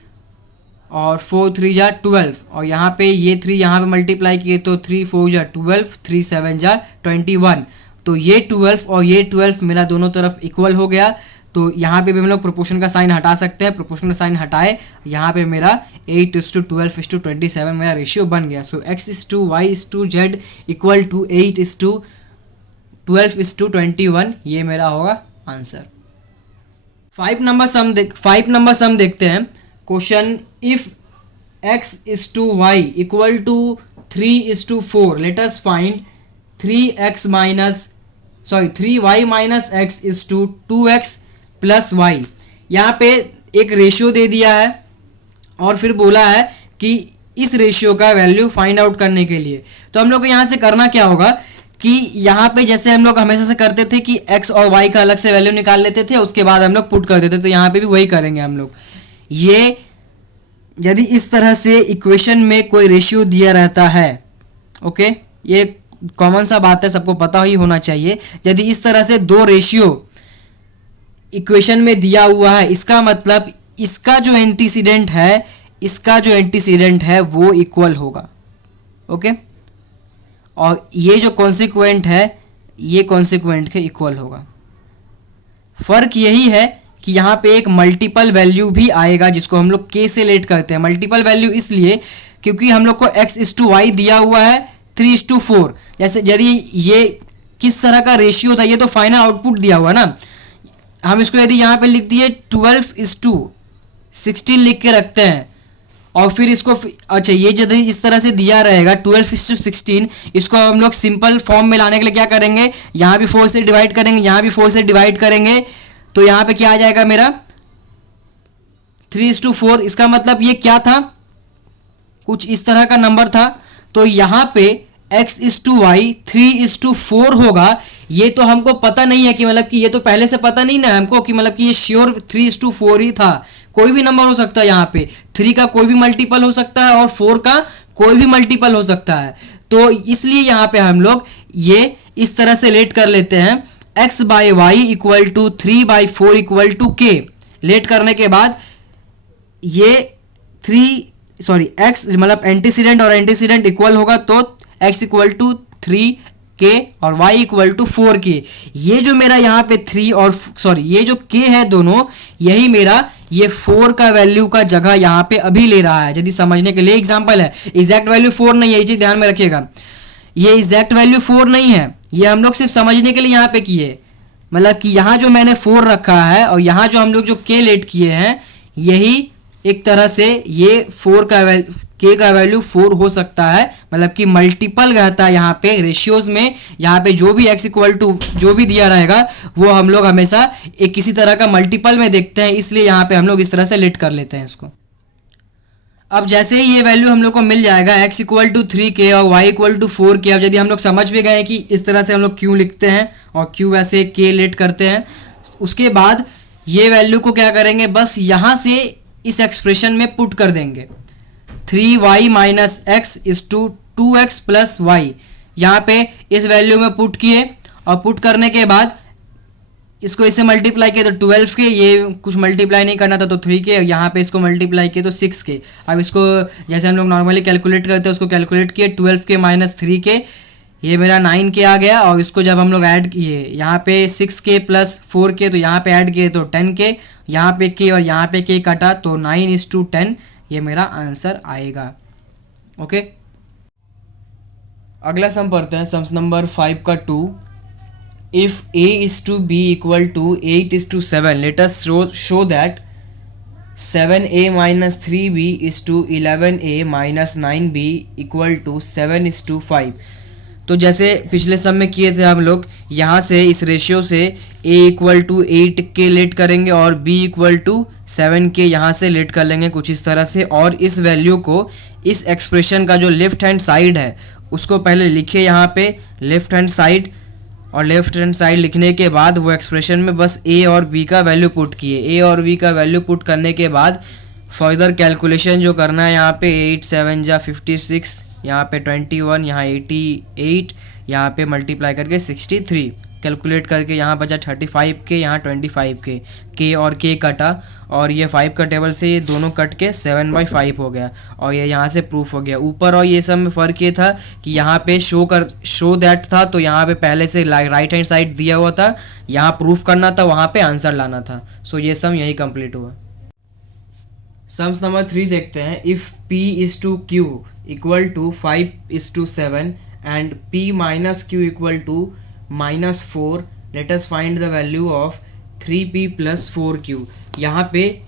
और 4 3 जा 12, और यहाँ पे ये 3 यहाँ पे मल्टीप्लाई किए तो 3 4 जा 12, 3 7 जा 21। तो ये 12 और ये 12 मेरा दोनों तरफ इक्वल हो गया। तो यहाँ पे भी हम लोग प्रोपोर्शन का साइन हटा सकते हैं, प्रोपोर्शन का साइन हटाए, यहाँ पे मेरा 8:12:27 मेरा रेशियो बन गया। So x is to y is to z equal to 8:12:21, ये मेरा होगा आंसर। 5 नंबर सम देखते हैं। Question, if x is to y equal to 3:4, let us find 3y minus x is to 2x plus y। यहाँ पे एक ratio दे दिया है और फिर बोला है कि इस रेशियो का वैल्यू फाइंड आउट करने के लिए। तो हम लोग को यहाँ से करना क्या होगा कि यहाँ पे जैसे हम लोग हमेशा से करते थे कि x और y का अलग से वैल्यू निकाल लेते थे, उसके बाद हम लोग पुट कर देते, तो यहाँ पे भी वही करेंगे हम लोग। ये यदि इस तरह से इक्वेशन में कोई रेशियो दिया रहता है, ओके, ये कॉमन सा बात है, सबको पता ही होना चाहिए। यदि इस तरह से दो रेशियो इक्वेशन में दिया हुआ है, इसका मतलब इसका जो एंटीसीडेंट है, इसका जो एंटीसीडेंट है वो इक्वल होगा, ओके, और ये जो कॉन्सिक्वेंट है ये कॉन्सिक्वेंट के इक्वल होगा। फर्क यही है कि यहाँ पे एक मल्टीपल वैल्यू भी आएगा जिसको हम लोग k से लेट करते हैं। मल्टीपल वैल्यू इसलिए क्योंकि हम लोग को x/y दिया हुआ है 3:4। जैसे यदि ये किस तरह का रेशियो था, ये तो फाइनल आउटपुट दिया हुआ ना, हम इसको यदि यहाँ पे लिख दिए 12:16 लिख के रखते हैं, और फिर इसको अच्छा ये यदि इस तरह से दिया रहेगा 12:16, इसको हम लोग सिंपल फॉर्म में लाने के लिए क्या करेंगे, यहाँ भी 4 से डिवाइड करेंगे, यहाँ भी 4 से डिवाइड करेंगे, तो यहाँ पे क्या आ जाएगा मेरा 3:4। इसका मतलब ये क्या था, कुछ इस तरह का नंबर था। तो यहाँ पे x/y 3:4 होगा। ये तो हमको पता नहीं है कि मतलब कि ये तो पहले से पता नहीं ना हमको कि मतलब कि ये श्योर 3:4 ही था। कोई भी नंबर हो सकता है, यहाँ पे 3 का कोई भी मल्टीपल हो सकता है और 4 का कोई भी मल्टीपल हो सकता है। तो इसलिए यहाँ पे हम लोग ये इस तरह से लेट कर लेते हैं, x/y equal to 3/4 equal to k। Let करने के बाद ये x मतलब एंटीसीडेंट और एंटीसीडेंट इक्वल होगा, तो x इक्वल टू 3k और y इक्वल टू 4k। ये जो मेरा यहाँ पे 3 और ये जो k है दोनों, यही मेरा ये 4 का वैल्यू का जगह यहाँ पे अभी ले रहा है। यदि समझने के लिए एग्जांपल है, एग्जैक्ट वैल्यू 4 नहीं है, ये चीज ध्यान में रखिएगा। ये एग्जैक्ट वैल्यू 4 नहीं है, ये हम लोग सिर्फ समझने के लिए यहाँ पे किए, मतलब कि यहाँ जो मैंने 4 रखा है और यहाँ जो हम लोग जो k लेट किए हैं, यही एक तरह से ये 4 का k का वैल्यू 4 हो सकता है। मतलब कि मल्टीपल रहता है यहाँ पे रेशियोज में, यहाँ पे जो भी x इक्वल टू जो भी दिया रहेगा वो हम लोग हमेशा एक किसी तरह का मल्टीपल में देखते हैं, इसलिए यहाँ पे हम लोग इस तरह से लेट कर लेते हैं इसको। अब जैसे ही ये वैल्यू हम लोग को मिल जाएगा x इक्वल टू 3k और y इक्वल टू 4k। अब यदि हम लोग समझ भी गए कि इस तरह से हम लोग q लिखते हैं और q वैसे k लेट करते हैं, उसके बाद ये वैल्यू को क्या करेंगे, बस यहाँ से इस एक्सप्रेशन में पुट कर देंगे। 3y minus x is to 2x plus y, यहाँ पे इस वैल्यू में पुट किए और पुट करने के बाद इसको इससे मल्टीप्लाई किया तो 12 के, ये कुछ मल्टीप्लाई नहीं करना था तो 3 के, यहाँ पे इसको मल्टीप्लाई किए तो 6 के। अब इसको जैसे हम लोग नॉर्मली कैलकुलेट करते हैं उसको कैलकुलेट किए, 12 के माइनस 3 के, ये मेरा 9 के आ गया। और इसको जब हम लोग ऐड किए यहाँ पे 6 के प्लस 4 के, तो यहाँ पे ऐड किए तो 10 के, यहाँ पे के और यहाँ पे के कटा तो 9:10 ये मेरा आंसर आएगा। ओके, अगला सम पढ़ते हैं, सम्स नंबर 5 का 2। If a is to b equal to 8:7, let us show that 7a minus 3b is to 11a minus 9b equal to 7:5। तो जैसे पिछले सम में किए थे हम लोग, यहाँ से इस रेशियो से a इक्वल टू 8 के लेट करेंगे और b इक्वल टू 7 के यहाँ से लेट कर लेंगे कुछ इस तरह से। और इस वैल्यू को इस एक्सप्रेशन का जो लेफ्ट हैंड साइड है उसको पहले लिखे यहाँ पे लेफ्ट हैंड साइड, और लेफ्ट हैंड साइड लिखने के बाद वो एक्सप्रेशन में बस a और b का वैल्यू पुट किए। a और b का वैल्यू पुट करने के बाद फर्दर कैलकुलेशन जो करना है, यहाँ पे 8 7 जा 56, यहाँ पे 21, यहाँ 88, यहाँ पे मल्टीप्लाई करके 63, कैलकुलेट करके यहाँ बचा 35 के, यहाँ 25 के, k और k कटा और ये 5 का टेबल से ये दोनों कट के 7/5 हो गया और ये यहाँ से प्रूफ हो गया। ऊपर और ये सब में फ़र्क ये था कि यहाँ पे शो दैट था, तो यहाँ पे पहले से राइट हैंड साइड दिया हुआ था, यहाँ प्रूफ करना था, वहाँ पे आंसर लाना था। सो ये सम यही कंप्लीट हुआ। सम्स नंबर 3 देखते हैं। If p is to q equal to 5:7 and p minus q equal to -4, let us find the value of 3p plus 4q। यहाँ पे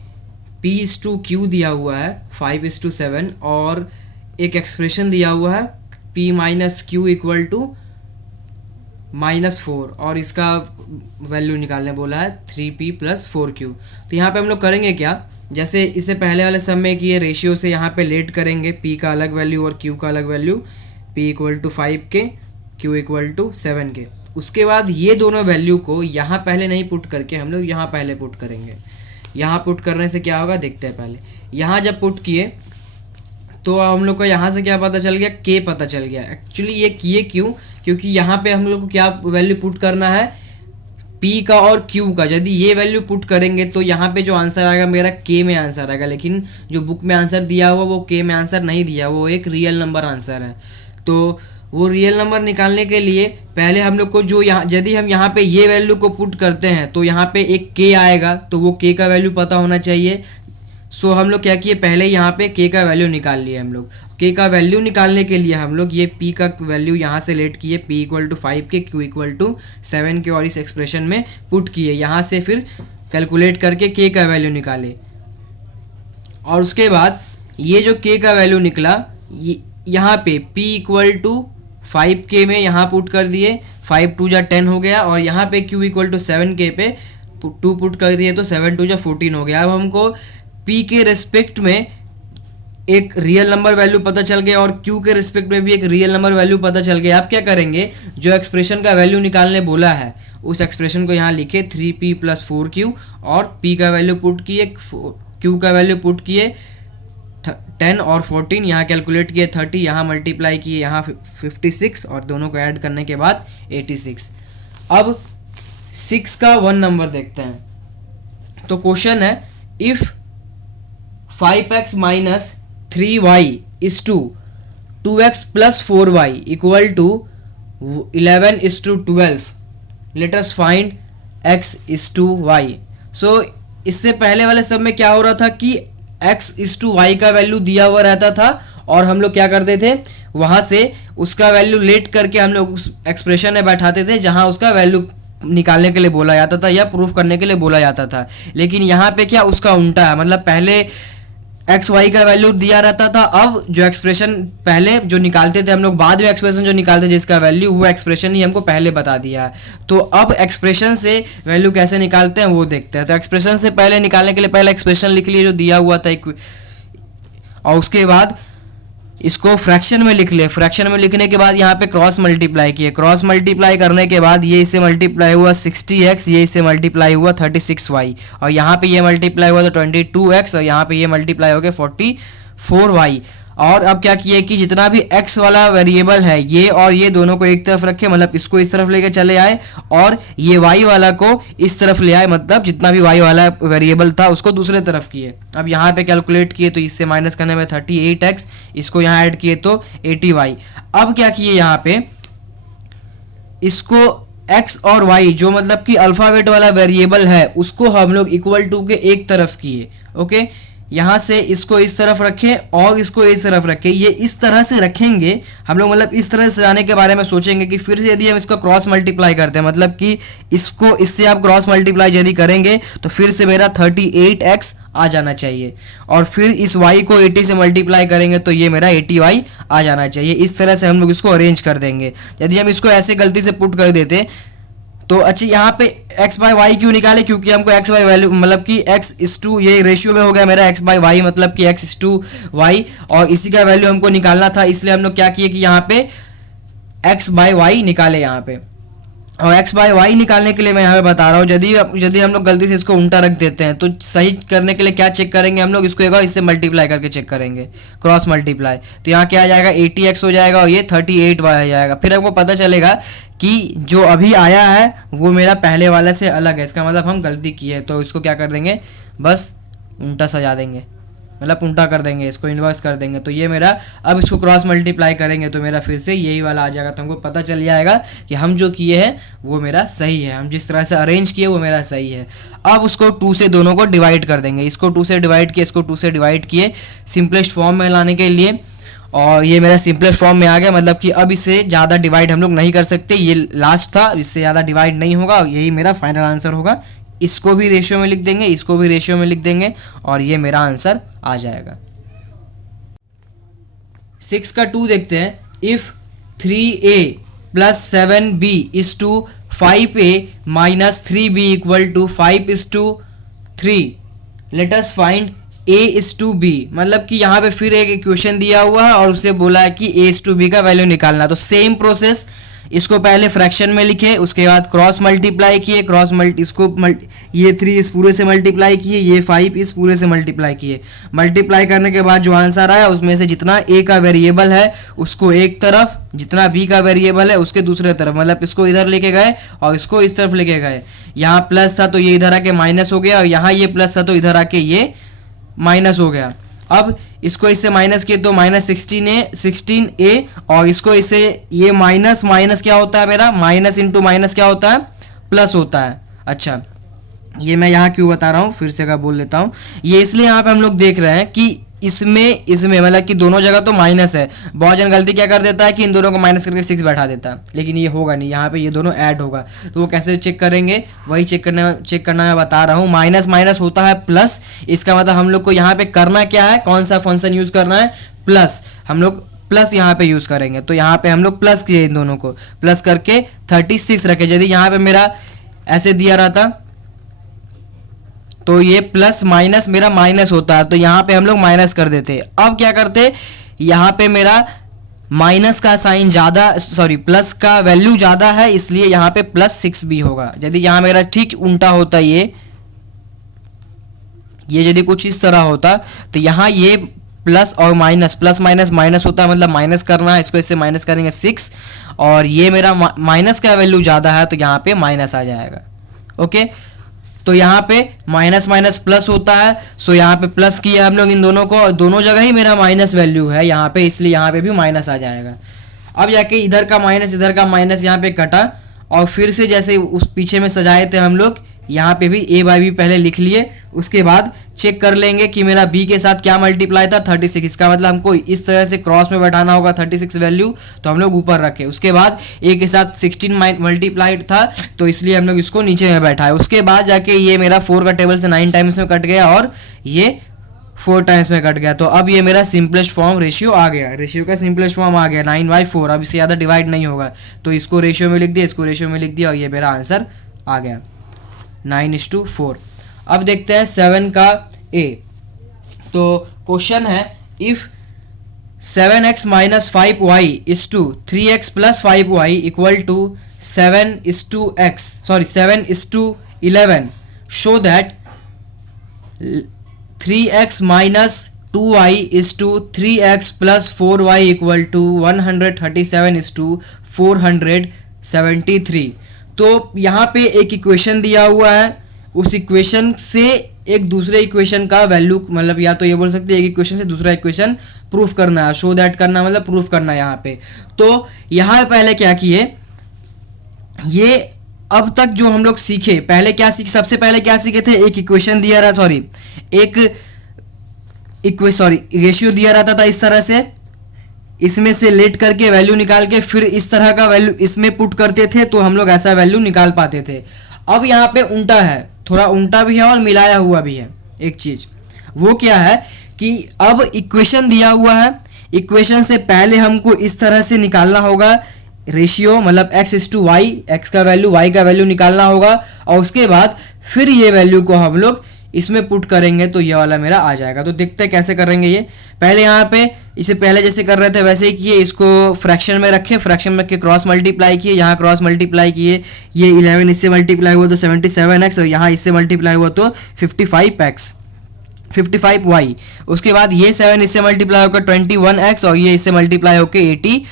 p इज टू q दिया हुआ है 5:7 और एक एक्सप्रेशन दिया हुआ है p minus q equal to -4 और इसका वैल्यू निकालने बोला है 3p + 4q। तो यहाँ पे हम लोग करेंगे क्या, जैसे इससे पहले वाले सम में किए रेशियो से यहाँ पे लेट करेंगे, p का अलग वैल्यू और q का अलग value, p = 5k, q = 7k। उसके बाद ये दोनों वैल्यू को यहाँ पहले नहीं पुट करके हम लोग यहाँ पहले पुट करेंगे। यहाँ पुट करने से क्या होगा देखते हैं। पहले यहाँ जब पुट किए तो हम लोग को यहाँ से क्या पता चल गया, k पता चल गया। एक्चुअली ये किए क्यों, क्योंकि यहाँ पे हम लोग को क्या वैल्यू पुट करना है, p का और q का। यदि ये वैल्यू पुट करेंगे तो यहाँ पे जो आंसर आएगा मेरा k में आंसर आएगा, लेकिन जो बुक में आंसर दिया हुआ वो k में आंसर नहीं दिया, वो एक रियल नंबर आंसर है। तो वो रियल नंबर निकालने के लिए पहले हम लोग को जो यहाँ, यदि हम यहाँ पे ये वैल्यू को पुट करते हैं तो यहाँ पे एक k आएगा, तो वो k का वैल्यू पता होना चाहिए। सो हम लोग क्या किए, पहले यहाँ पे k का वैल्यू निकाल लिए हम लोग। k का वैल्यू निकालने के लिए हम लोग ये p का वैल्यू यहाँ से लेट किए, p = 5k, q = 7k और इस एक्सप्रेशन में पुट किए। यहाँ से फिर कैलकुलेट करके k का वैल्यू निकाले और उसके बाद ये जो k का वैल्यू निकला यहाँ पे p = 5k में यहाँ पुट कर दिए, 5 2 = 10 हो गया, और यहाँ पे q = 7k पे 2 पुट कर दिए तो 7 2 = 14 हो गया। अब हमको p के रिस्पेक्ट में एक रियल नंबर वैल्यू पता चल गया और q के रिस्पेक्ट में भी एक रियल नंबर वैल्यू पता चल गया। आप क्या करेंगे, जो एक्सप्रेशन का वैल्यू निकालने बोला है उस एक्सप्रेशन को यहाँ लिखे 3p + 4q और p का वैल्यू पुट किए, q का वैल्यू पुट किए 10 और 14, यहाँ कैलकुलेट किए 30, यहाँ मल्टीप्लाई किए यहाँ 56 और दोनों को ऐड करने के बाद 86। अब 6 का 1 नंबर देखते हैं। तो क्वेश्चन है, if 5x - 3y = 2x + 4y = 11:12, late us find x = y। सो इससे पहले वाले सब में क्या हो रहा था कि x = y का वैल्यू दिया हुआ रहता था और हम लोग क्या करते थे, वहाँ से उसका वैल्यू लेट करके हम लोग उस एक्सप्रेशन में बैठाते थे जहाँ उसका वैल्यू निकालने के लिए बोला जाता था या प्रूफ करने के लिए बोला जाता था। लेकिन यहाँ पे क्या उसका उल्टा है, मतलब पहले एक्स वाई का वैल्यू दिया रहता था, अब जो एक्सप्रेशन पहले जो निकालते थे हम लोग, बाद में एक्सप्रेशन जो निकालते थे जिसका वैल्यू, वो एक्सप्रेशन ही हमको पहले बता दिया है। तो अब एक्सप्रेशन से वैल्यू कैसे निकालते हैं वो देखते हैं। तो एक्सप्रेशन से पहले निकालने के लिए पहले एक्सप्रेशन लिख लिए जो दिया हुआ था, और उसके बाद इसको फ्रैक्शन में लिख ले। फ्रैक्शन में लिखने के बाद यहाँ पे क्रॉस मल्टीप्लाई किए, क्रॉस मल्टीप्लाई करने के बाद ये इससे मल्टीप्लाई हुआ 60x, ये इससे मल्टीप्लाई हुआ 36y, और यहाँ पे ये मल्टीप्लाई हुआ तो 22x, और यहाँ पे ये मल्टीप्लाई हो गया 44y। और अब क्या किया कि जितना भी x वाला वेरिएबल है ये और ये दोनों को एक तरफ रखे, मतलब इसको इस तरफ लेके चले आए और ये y वाला को इस तरफ ले आए, मतलब जितना भी y वाला वेरिएबल था उसको दूसरे तरफ किए। अब यहाँ पे कैलकुलेट किए तो इससे माइनस करने में 38x, इसको यहाँ ऐड किए तो 80y। अब क्या किए यहाँ पे, इसको x और y जो मतलब कि अल्फ़ाबेट वाला वेरिएबल है उसको हम लोग =, के एक तरफ किए। ओके, यहाँ से इसको इस तरफ रखें और इसको इस तरफ रखें। ये इस तरह से रखेंगे हम लोग, मतलब इस तरह से जाने के बारे में सोचेंगे कि फिर से यदि हम इसको क्रॉस मल्टीप्लाई करते हैं, मतलब कि इसको इससे आप क्रॉस मल्टीप्लाई यदि करेंगे तो फिर से मेरा 38x आ जाना चाहिए, और फिर इस y को 80 से मल्टीप्लाई करेंगे तो ये मेरा 80y आ जाना चाहिए। इस तरह से हम लोग इसको अरेंज कर देंगे। यदि हम इसको ऐसे गलती से पुट कर देते तो अच्छा, यहाँ पे x/y क्यों निकाले, क्योंकि हमको x/y वैल्यू, मतलब कि x:, ये रेशियो में हो गया मेरा x/y, मतलब कि x:y, और इसी का वैल्यू हमको निकालना था। इसलिए हम लोग क्या किए कि यहाँ पे x/y निकाले यहाँ पे। और x/y निकालने के लिए मैं यहाँ पे बता रहा हूँ, यदि हम लोग गलती से इसको उल्टा रख देते हैं तो सही करने के लिए क्या चेक करेंगे हम लोग, इसको एक बार इससे मल्टीप्लाई करके चेक करेंगे, क्रॉस मल्टीप्लाई। तो यहाँ क्या आ जाएगा, 80x हो जाएगा और ये 38y आ जाएगा। फिर हमको पता चलेगा कि जो अभी आया है वो मेरा पहले वाले से अलग है, इसका मतलब हम गलती की है। तो इसको क्या कर देंगे, बस उल्टा सजा देंगे, मतलब उल्टा कर देंगे, इसको इन्वर्स कर देंगे। तो ये मेरा, अब इसको क्रॉस मल्टीप्लाई करेंगे तो मेरा फिर से यही वाला आ जाएगा। तो हमको पता चल जाएगा कि हम जो किए हैं वो मेरा सही है, हम जिस तरह से अरेंज किए वो मेरा सही है। अब उसको 2 से दोनों को डिवाइड कर देंगे, इसको 2 से डिवाइड किए, इसको 2 से डिवाइड किए सिंपलेस्ट फॉर्म में लाने के लिए, और ये मेरा सिंपलेस्ट फॉर्म में आ गया। मतलब कि अब इससे ज़्यादा डिवाइड हम लोग नहीं कर सकते, ये लास्ट था, इससे ज़्यादा डिवाइड नहीं होगा, यही मेरा फाइनल आंसर होगा। इसको भी रेशियो में लिख देंगे, इसको भी रेशियो में लिख देंगे, और ये मेरा आंसर आ जाएगा। 6 का 2 देखते हैं। If 3a plus 7b is to 5a minus 3b equal to 5:3। Let us find a is to b, मतलब कि यहाँ पे फिर एक इक्वेशन दिया हुआ है और उसे बोला है कि a इज टू b का वैल्यू निकालना। तो सेम प्रोसेस, इसको पहले फ्रैक्शन में लिखे, उसके बाद क्रॉस मल्टीप्लाई किए, ये 3 इस पूरे से मल्टीप्लाई किए, ये 5 इस पूरे से मल्टीप्लाई किए। मल्टीप्लाई करने के बाद जो आंसर आया उसमें से जितना a का वेरिएबल है उसको एक तरफ, जितना b का वेरिएबल है उसके दूसरे तरफ, मतलब इसको इधर लेके गए और इसको इस तरफ लेके गए। यहाँ प्लस था तो ये इधर आके माइनस हो गया, और यहाँ ये प्लस था तो इधर आके ये माइनस हो गया। अब इसको इससे माइनस किए तो माइनस 16a, और इसको इससे ये माइनस माइनस क्या होता है मेरा, माइनस इंटू माइनस क्या होता है, प्लस होता है। अच्छा, ये मैं यहाँ क्यों बता रहा हूँ, फिर से बोल लेता हूँ। ये इसलिए यहाँ पे हम लोग देख रहे हैं कि इसमें मतलब कि दोनों जगह तो माइनस है। बहुत जन गलती क्या कर देता है कि इन दोनों को माइनस करके 6 बैठा देता है, लेकिन ये होगा नहीं, यहाँ पे ये दोनों ऐड होगा। तो वो कैसे चेक करेंगे, वही चेक करना मैं बता रहा हूँ। माइनस माइनस होता है प्लस, इसका मतलब हम लोग को यहाँ पे करना क्या है, कौन सा फंक्शन यूज़ करना है, प्लस। हम लोग प्लस यहाँ पे यूज़ करेंगे, तो यहाँ पे हम लोग प्लस किए, इन दोनों को प्लस करके 36 रखे। यदि यहाँ पे मेरा ऐसे दिया रहता तो ये प्लस माइनस मेरा माइनस होता है, तो यहाँ पे हम लोग माइनस कर देते। अब क्या करते, यहाँ पे मेरा माइनस का साइन ज़्यादा, सॉरी प्लस का वैल्यू ज़्यादा है, इसलिए यहाँ पे प्लस 6b होगा। यदि यहाँ मेरा ठीक उल्टा होता, ये यदि कुछ इस तरह होता तो यहाँ ये प्लस और माइनस, प्लस माइनस माइनस होता है, मतलब माइनस करना है, इसको इससे माइनस करेंगे 6, और ये मेरा माइनस का वैल्यू ज़्यादा है तो यहाँ पे माइनस आ जाएगा। ओके, तो यहाँ पे माइनस माइनस प्लस होता है, सो यहाँ पे प्लस किया हम लोग इन दोनों को, और दोनों जगह ही मेरा माइनस वैल्यू है यहाँ पे, इसलिए यहाँ पे भी माइनस आ जाएगा। अब जाके इधर का माइनस यहाँ पे कटा, और फिर से जैसे उस पीछे में सजाए थे हम लोग, यहाँ पे भी a बाई बी पहले लिख लिए। उसके बाद चेक कर लेंगे कि मेरा b के साथ क्या मल्टीप्लाई था, 36। इसका मतलब हमको इस तरह से क्रॉस में बैठाना होगा 36 वैल्यू, तो हम लोग ऊपर रखे। उसके बाद a के साथ 16 मल्टीप्लाइड था, तो इसलिए हम लोग इसको नीचे में बैठाए। उसके बाद जाके ये मेरा 4 का टेबल से 9 टाइम्स में कट गया, और ये 4 टाइम्स में कट गया। तो अब ये मेरा सिंपलेस्ट फॉर्म रेशियो आ गया, रेशियो का सिंपलेस्ट फॉर्म आ गया 9/4। अब इससे ज़्यादा डिवाइड नहीं होगा, तो इसको रेशियो में लिख दिया, इसको रेशियो में लिख दिया, और ये मेरा आंसर आ गया 9:4। अब देखते हैं 7 का a। तो क्वेश्चन है, if 7x minus 5y is to 3x plus 5y equal to 7:11, show that 3x minus 2y is to 3x plus 4y equal to 137:473। तो यहाँ पे एक इक्वेशन दिया हुआ है, उस इक्वेशन से एक दूसरे इक्वेशन का वैल्यू, मतलब या तो ये बोल सकते हैं एक इक्वेशन से दूसरा इक्वेशन प्रूफ करना है, शो दैट करना मतलब प्रूफ करना है यहाँ पे। तो यहाँ पहले क्या किए, ये अब तक जो हम लोग सीखे, सबसे पहले क्या सीखे थे, एक इक्वेशन दिया रहा, रेशियो दिया रहता था इस तरह से, इसमें से लेट करके वैल्यू निकाल के फिर इस तरह का वैल्यू इसमें पुट करते थे, तो हम लोग ऐसा वैल्यू निकाल पाते थे। अब यहाँ पे उल्टा है, थोड़ा उल्टा भी है और मिलाया हुआ भी है एक चीज। वो क्या है कि अब इक्वेशन दिया हुआ है, इक्वेशन से पहले हमको इस तरह से निकालना होगा रेशियो, मतलब x/y, x का वैल्यू y का वैल्यू निकालना होगा, और उसके बाद फिर ये वैल्यू को हम लोग इसमें पुट करेंगे तो ये वाला मेरा आ जाएगा। तो देखते हैं कैसे करेंगे ये। पहले यहाँ पे इसे पहले जैसे कर रहे थे वैसे ही किए, इसको फ्रैक्शन में रखे, फ्रैक्शन में रख के क्रॉस मल्टीप्लाई किए, यहाँ क्रॉस मल्टीप्लाई किए, ये 11 इससे मल्टीप्लाई हुआ तो 77x, और यहाँ इससे मल्टीप्लाई हुआ तो 55y। उसके बाद ये 7 इससे मल्टीप्लाई होकर 21x, और ये इससे मल्टीप्लाई होकर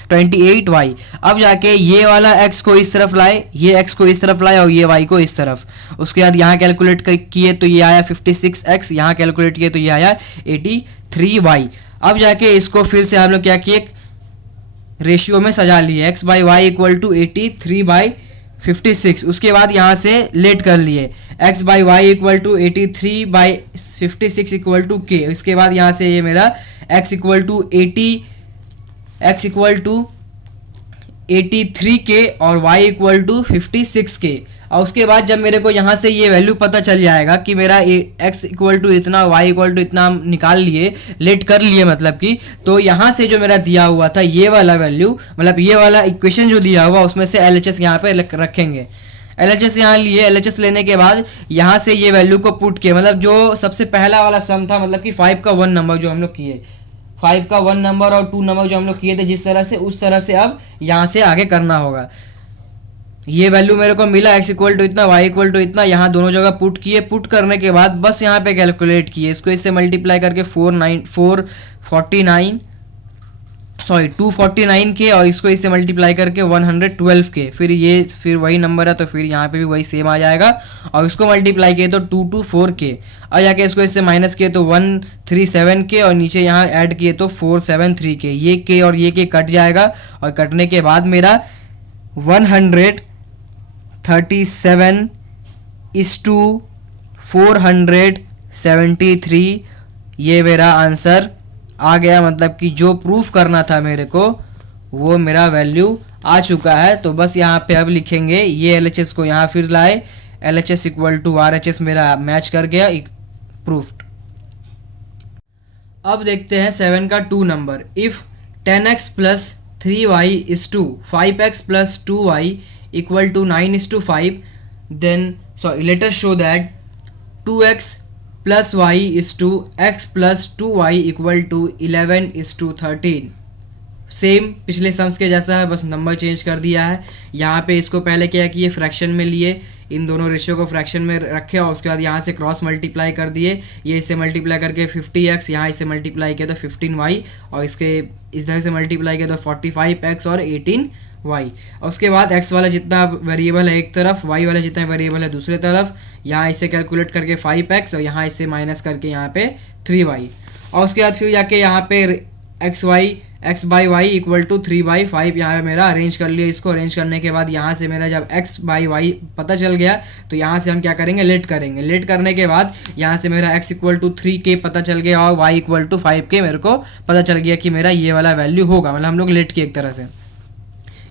28y। अब जाके ये वाला x को इस तरफ लाए, ये x को इस तरफ लाए, और ये y को इस तरफ। उसके बाद यहाँ कैलकुलेट किए तो ये आया 56x, यहाँ कैलकुलेट किए तो ये आया 83y। अब जाके इसको फिर से हम लोग क्या किए, रेशियो में सजा लिए, x/y इक्वल टू 83/56। उसके बाद यहाँ से लेट कर लिए, x/y equal to 83/56 equal to k। इसके बाद यहाँ से ये मेरा x इक्वल टू 83k और y इक्वल टू 56k। और उसके बाद जब मेरे को यहाँ से ये वैल्यू पता चल जाएगा कि मेरा x इक्वल टू इतना, y इक्वल टू इतना हम निकाल लिए, लेट कर लिए मतलब कि, तो यहाँ से जो मेरा दिया हुआ था ये वाला वैल्यू, मतलब ये वाला इक्वेशन जो दिया हुआ उसमें से LHS यहाँ पे रखेंगे। LHS यहाँ लिए, LHS लेने के बाद यहाँ से ये वैल्यू को पुट किया, मतलब जो सबसे पहला वाला सम था, मतलब कि 5 का 1 नंबर जो हम लोग किए, 5 का 1 नंबर और 2 नंबर जो हम लोग किए थे जिस तरह से, उस तरह से अब यहाँ से आगे करना होगा। ये वैल्यू मेरे को मिला x इक्वल टू इतना, y इक्वल टू इतना, यहाँ दोनों जगह पुट किए। पुट करने के बाद बस यहाँ पे कैलकुलेट किए, इसको इससे मल्टीप्लाई करके 249 के, और इसको इससे मल्टीप्लाई करके 112 के, फिर वही नंबर है तो फिर यहाँ पे भी वही सेम आ जाएगा, और इसको मल्टीप्लाई किए तो 224 के, और जाके इसको इससे माइनस किए तो 137 के, और नीचे यहाँ ऐड किए तो 473 के। ये के और ये के कट जाएगा, और कटने के बाद मेरा 137:473 ये मेरा आंसर आ गया, मतलब कि जो प्रूफ करना था मेरे को वो मेरा वैल्यू आ चुका है। तो बस यहाँ पे अब लिखेंगे, ये LHS को यहाँ फिर लाए, LHS इक्वल टू RHS मेरा मैच कर गया, प्रूफ्ड। अब देखते हैं 7 का 2 number. If 10x plus 3y is to 5x plus 2y equal to 9:5, then let us show that 2x plus y is to x plus 2y equal to 11:13। Same पिछले sums के जैसा है, बस नंबर चेंज कर दिया है। यहाँ पे इसको पहले क्या किए, फ्रैक्शन में लिए, इन दोनों रेशियो को फ्रैक्शन में रखे, और उसके बाद यहाँ से क्रॉस मल्टीप्लाई कर दिए, ये इससे मल्टीप्लाई करके 50x, यहाँ इसे मल्टीप्लाई किया तो 15y, और इसके इस तरह से मल्टीप्लाई किया तो 45x और 18y। और उसके बाद x वाला जितना वेरिएबल है एक तरफ, y वाला जितना वेरिएबल है दूसरे तरफ, यहाँ इसे कैलकुलेट करके 5x, और यहाँ इसे माइनस करके यहाँ पे 3y, और उसके बाद फिर जाके यहाँ पे x by y equal to 3/5 यहाँ पे मेरा अरेंज कर लिया। इसको अरेंज करने के बाद यहाँ से मेरा जब x बाई वाई पता चल गया तो यहाँ से हम क्या करेंगे, लेट करेंगे। लेट करने के बाद यहाँ से मेरा x इक्वल टू 3k पता चल गया और y इक्वल टू 5k मेरे को पता चल गया कि मेरा ये वाला वैल्यू होगा। मतलब हम लोग लेट किए एक तरह से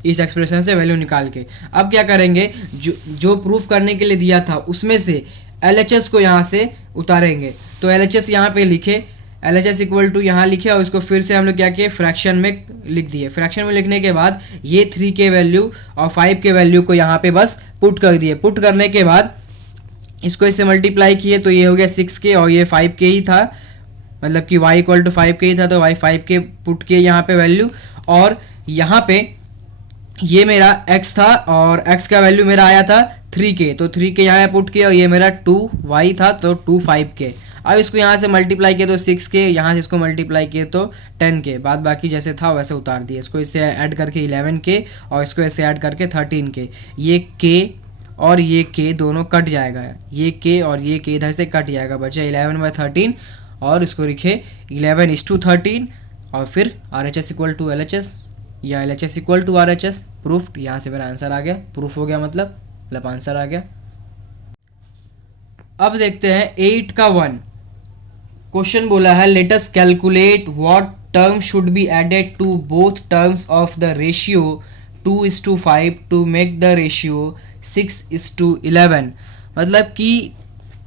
इस एक्सप्रेशन से वैल्यू निकाल के। अब क्या करेंगे, जो प्रूफ करने के लिए दिया था उसमें से LHS को यहाँ से उतारेंगे। तो LHS यहाँ पे लिखे, LHS इक्वल टू यहाँ लिखे और इसको फिर से हम लोग क्या किए, फ्रैक्शन में लिख दिए। फ्रैक्शन में लिखने के बाद ये 3 के वैल्यू और 5 के वैल्यू को यहाँ पे बस पुट कर दिए। पुट करने के बाद इसको इससे मल्टीप्लाई किए तो ये हो गया 6k और ये 5k ही था, मतलब कि y इक्वल टू 5k ही था तो y 5k पुट किए यहाँ पे वैल्यू। और यहाँ पे ये मेरा x था और x का वैल्यू मेरा आया था 3k, तो 3k यहाँ पुट किया और ये मेरा 2y था तो 25k। अब इसको यहाँ से मल्टीप्लाई किया तो 6k, यहाँ से इसको मल्टीप्लाई किए तो 10k, बाद बाकी जैसे था वैसे उतार दिए। इसको इससे ऐड करके 11k और इसको इससे ऐड करके 13k। ये k और ये k दोनों कट जाएगा, ये k और ये k इधर से कट जाएगा, बचा 11/13 और इसको लिखे 11:13 और फिर RHS इक्वल टू LHS या LHS equal to RHS proved. यहाँ से मेरा आंसर आ गया, प्रूफ हो गया मतलब आंसर आ गया। अब देखते हैं 8 का 1 क्वेश्चन बोला है, let us calculate what term should be added to both terms of the ratio 2:5 to make the ratio 6:11। मतलब कि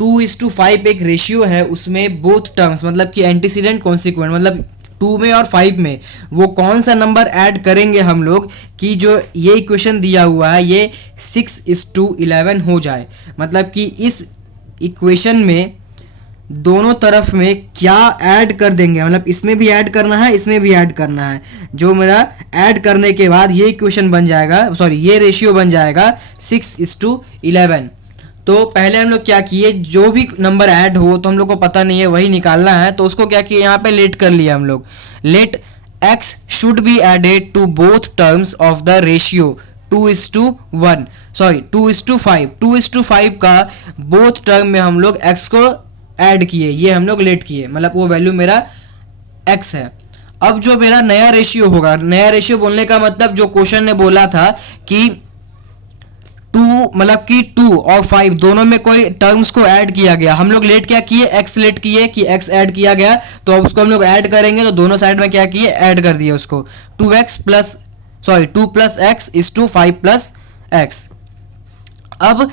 2:5 एक रेशियो है, उसमें बोथ टर्म्स मतलब कि एंटीसीडेंट कॉन्सिक्वेंट, मतलब 2 में और 5 में वो कौन सा नंबर ऐड करेंगे हम लोग कि जो ये इक्वेशन दिया हुआ है ये 6:11 हो जाए। मतलब कि इस इक्वेशन में दोनों तरफ में क्या ऐड कर देंगे, मतलब इसमें भी ऐड करना है, इसमें भी ऐड करना है। जो मेरा ऐड करने के बाद ये इक्वेशन बन जाएगा, सॉरी ये रेशियो बन जाएगा 6:11। तो पहले हम लोग क्या किए, जो भी नंबर ऐड हो तो हम लोग को पता नहीं है वही निकालना है, तो उसको क्या किए यहाँ पे लेट कर लिया हम लोग। Let x should be added to both terms of the ratio 2:1 sorry 2:5। 2:5 का बोथ टर्म में हम लोग x को ऐड किए, ये हम लोग लेट किए, मतलब वो वैल्यू मेरा x है। अब जो मेरा नया रेशियो होगा, नया रेशियो बोलने का मतलब जो क्वेश्चन ने बोला था कि 2 मतलब कि 2 और 5 दोनों में कोई टर्म्स को ऐड किया गया, हम लोग लेट क्या किए, x लेट किए कि x ऐड किया गया, तो अब उसको हम लोग ऐड करेंगे। तो दोनों साइड में क्या किए, ऐड कर दिए उसको। 2 + x इज टू 5 + x। अब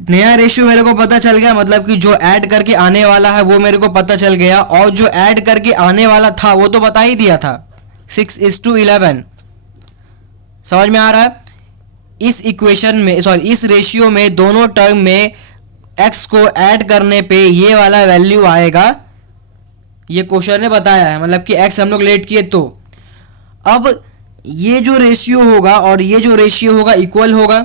नया रेशियो मेरे को पता चल गया, मतलब कि जो ऐड करके आने वाला है वो मेरे को पता चल गया, और जो ऐड करके आने वाला था वो तो बता ही दिया था 6:11। समझ में आ रहा है? इस इक्वेशन में सॉरी इस रेशियो में दोनों टर्म में x को ऐड करने पे ये वाला वैल्यू आएगा, ये क्वेश्चन ने बताया है, मतलब कि x हम लोग लेट किए तो। अब ये जो रेशियो होगा और ये जो रेशियो होगा इक्वल होगा,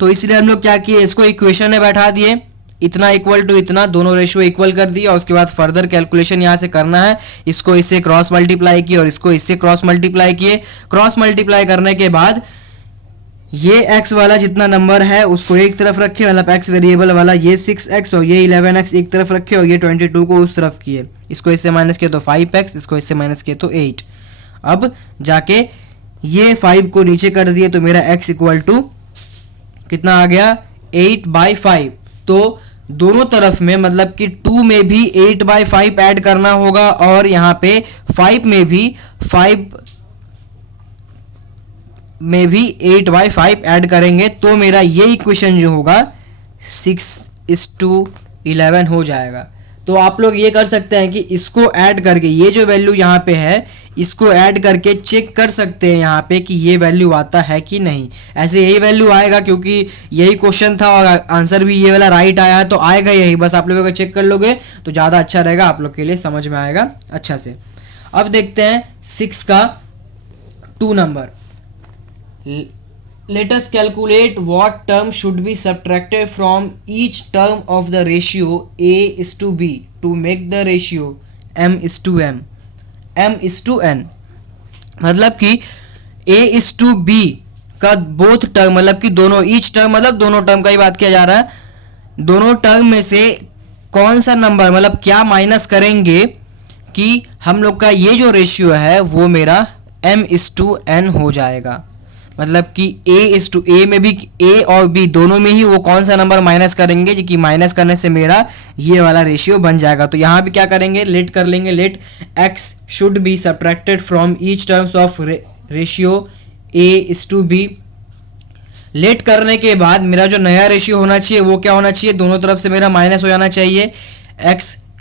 तो इसलिए हम लोग क्या किए, इसको इक्वेशन में बैठा दिए, इतना इक्वल टू इतना, दोनों रेशियो इक्वल कर दिए, और उसके बाद फर्दर कैलकुलेशन यहाँ से करना है। इसको इससे क्रॉस मल्टीप्लाई किए और इसको इससे क्रॉस मल्टीप्लाई किए। क्रॉस मल्टीप्लाई करने के बाद ये x वाला जितना नंबर है उसको एक तरफ रखे, मतलब x वेरिएबल वाला, ये 6x और ये 11x एक तरफ रखे, और ये 22 को उस तरफ किए। इसको इससे माइनस किया तो 5x, इसको इससे माइनस किया तो 8। अब जाके ये 5 को नीचे कर दिए तो मेरा x इक्वल टू कितना आ गया, 8/5। तो दोनों तरफ में मतलब कि 2 में भी 8/5 ऐड करना होगा, और यहाँ पे 5 में भी 8/5 ऐड करेंगे, तो मेरा ये इक्वेशन जो होगा 6:11 हो जाएगा। तो आप लोग ये कर सकते हैं कि इसको ऐड करके, ये जो वैल्यू यहाँ पे है इसको ऐड करके चेक कर सकते हैं यहाँ पे कि ये वैल्यू आता है कि नहीं। ऐसे यही वैल्यू आएगा क्योंकि यही क्वेश्चन था और आंसर भी ये वाला राइट आया है, तो आएगा यही। बस आप लोगों को चेक कर लोगे तो ज़्यादा अच्छा रहेगा, आप लोग के लिए समझ में आएगा अच्छा से। अब देखते हैं 6 का 2 number. Let us calculate what term should be subtracted from each term of the ratio a:b to make the ratio m:n। मतलब कि a:b का बोथ टर्म, मतलब कि दोनों, ईच टर्म मतलब दोनों टर्म का ही बात किया जा रहा है, दोनों टर्म में से कौन सा नंबर, मतलब क्या माइनस करेंगे कि हम लोग का ये जो रेशियो है वो मेरा m:n हो जाएगा। मतलब कि a में भी a और b दोनों में ही वो कौन सा नंबर माइनस करेंगे, जो कि माइनस करने से मेरा ये वाला रेशियो बन जाएगा। तो यहाँ भी क्या करेंगे, लेट कर लेंगे, let x should be subtracted from each terms of ratio a:b। Let करने के बाद मेरा जो नया रेशियो होना चाहिए वो क्या होना चाहिए, दोनों तरफ से मेरा माइनस हो जाना चाहिए।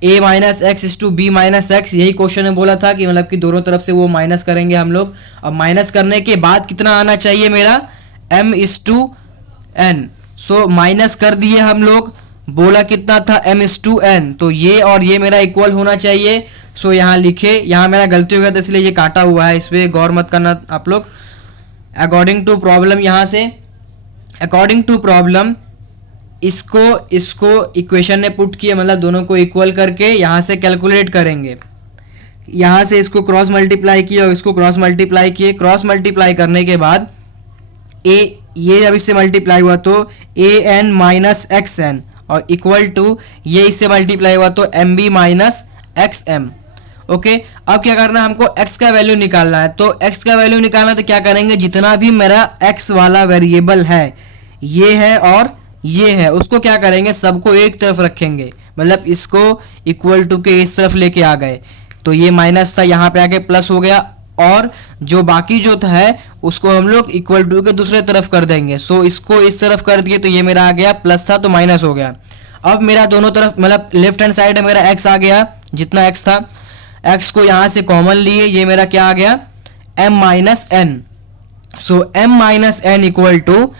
a minus x b minus x, यही क्वेश्चन में बोला था कि मतलब कि दोनों तरफ से वो माइनस करेंगे हम लोग। अब माइनस करने के बाद कितना आना चाहिए मेरा, m:n। सो माइनस कर दिए हम लोग, बोला कितना था m:n, तो ये और ये मेरा इक्वल होना चाहिए। सो यहाँ लिखे, यहाँ मेरा गलती हो गया था इसलिए ये काटा हुआ है, इस पर गौर मत करना आप लोग। अकॉर्डिंग टू प्रॉब्लम, यहाँ से अकॉर्डिंग टू प्रॉब्लम इसको इक्वेशन ने पुट किया, मतलब दोनों को इक्वल करके यहाँ से कैलकुलेट करेंगे। यहाँ से इसको क्रॉस मल्टीप्लाई किया और इसको क्रॉस मल्टीप्लाई किए। क्रॉस मल्टीप्लाई करने के बाद ये जब इससे मल्टीप्लाई हुआ तो an माइनस xn और इक्वल टू ये इससे मल्टीप्लाई हुआ तो mb माइनस xm। ओके, अब क्या करना है, हमको x का वैल्यू निकालना है। तो x का वैल्यू निकालना तो क्या करेंगे, जितना भी मेरा x वाला वेरिएबल है, ये है और ये है, उसको क्या करेंगे, सबको एक तरफ रखेंगे, मतलब इसको इक्वल टू के इस तरफ लेके आ गए। तो ये माइनस था, यहाँ पे आके प्लस हो गया, और जो बाकी जो है उसको हम लोग इक्वल टू के दूसरे तरफ कर देंगे। सो इसको इस तरफ कर दिए तो ये मेरा आ गया, प्लस था तो माइनस हो गया। अब मेरा दोनों तरफ मतलब लेफ्ट हैंड साइड में मेरा x आ गया, जितना x था, x को यहाँ से कॉमन लिए, ये मेरा क्या आ गया, m-n। So m-n equal to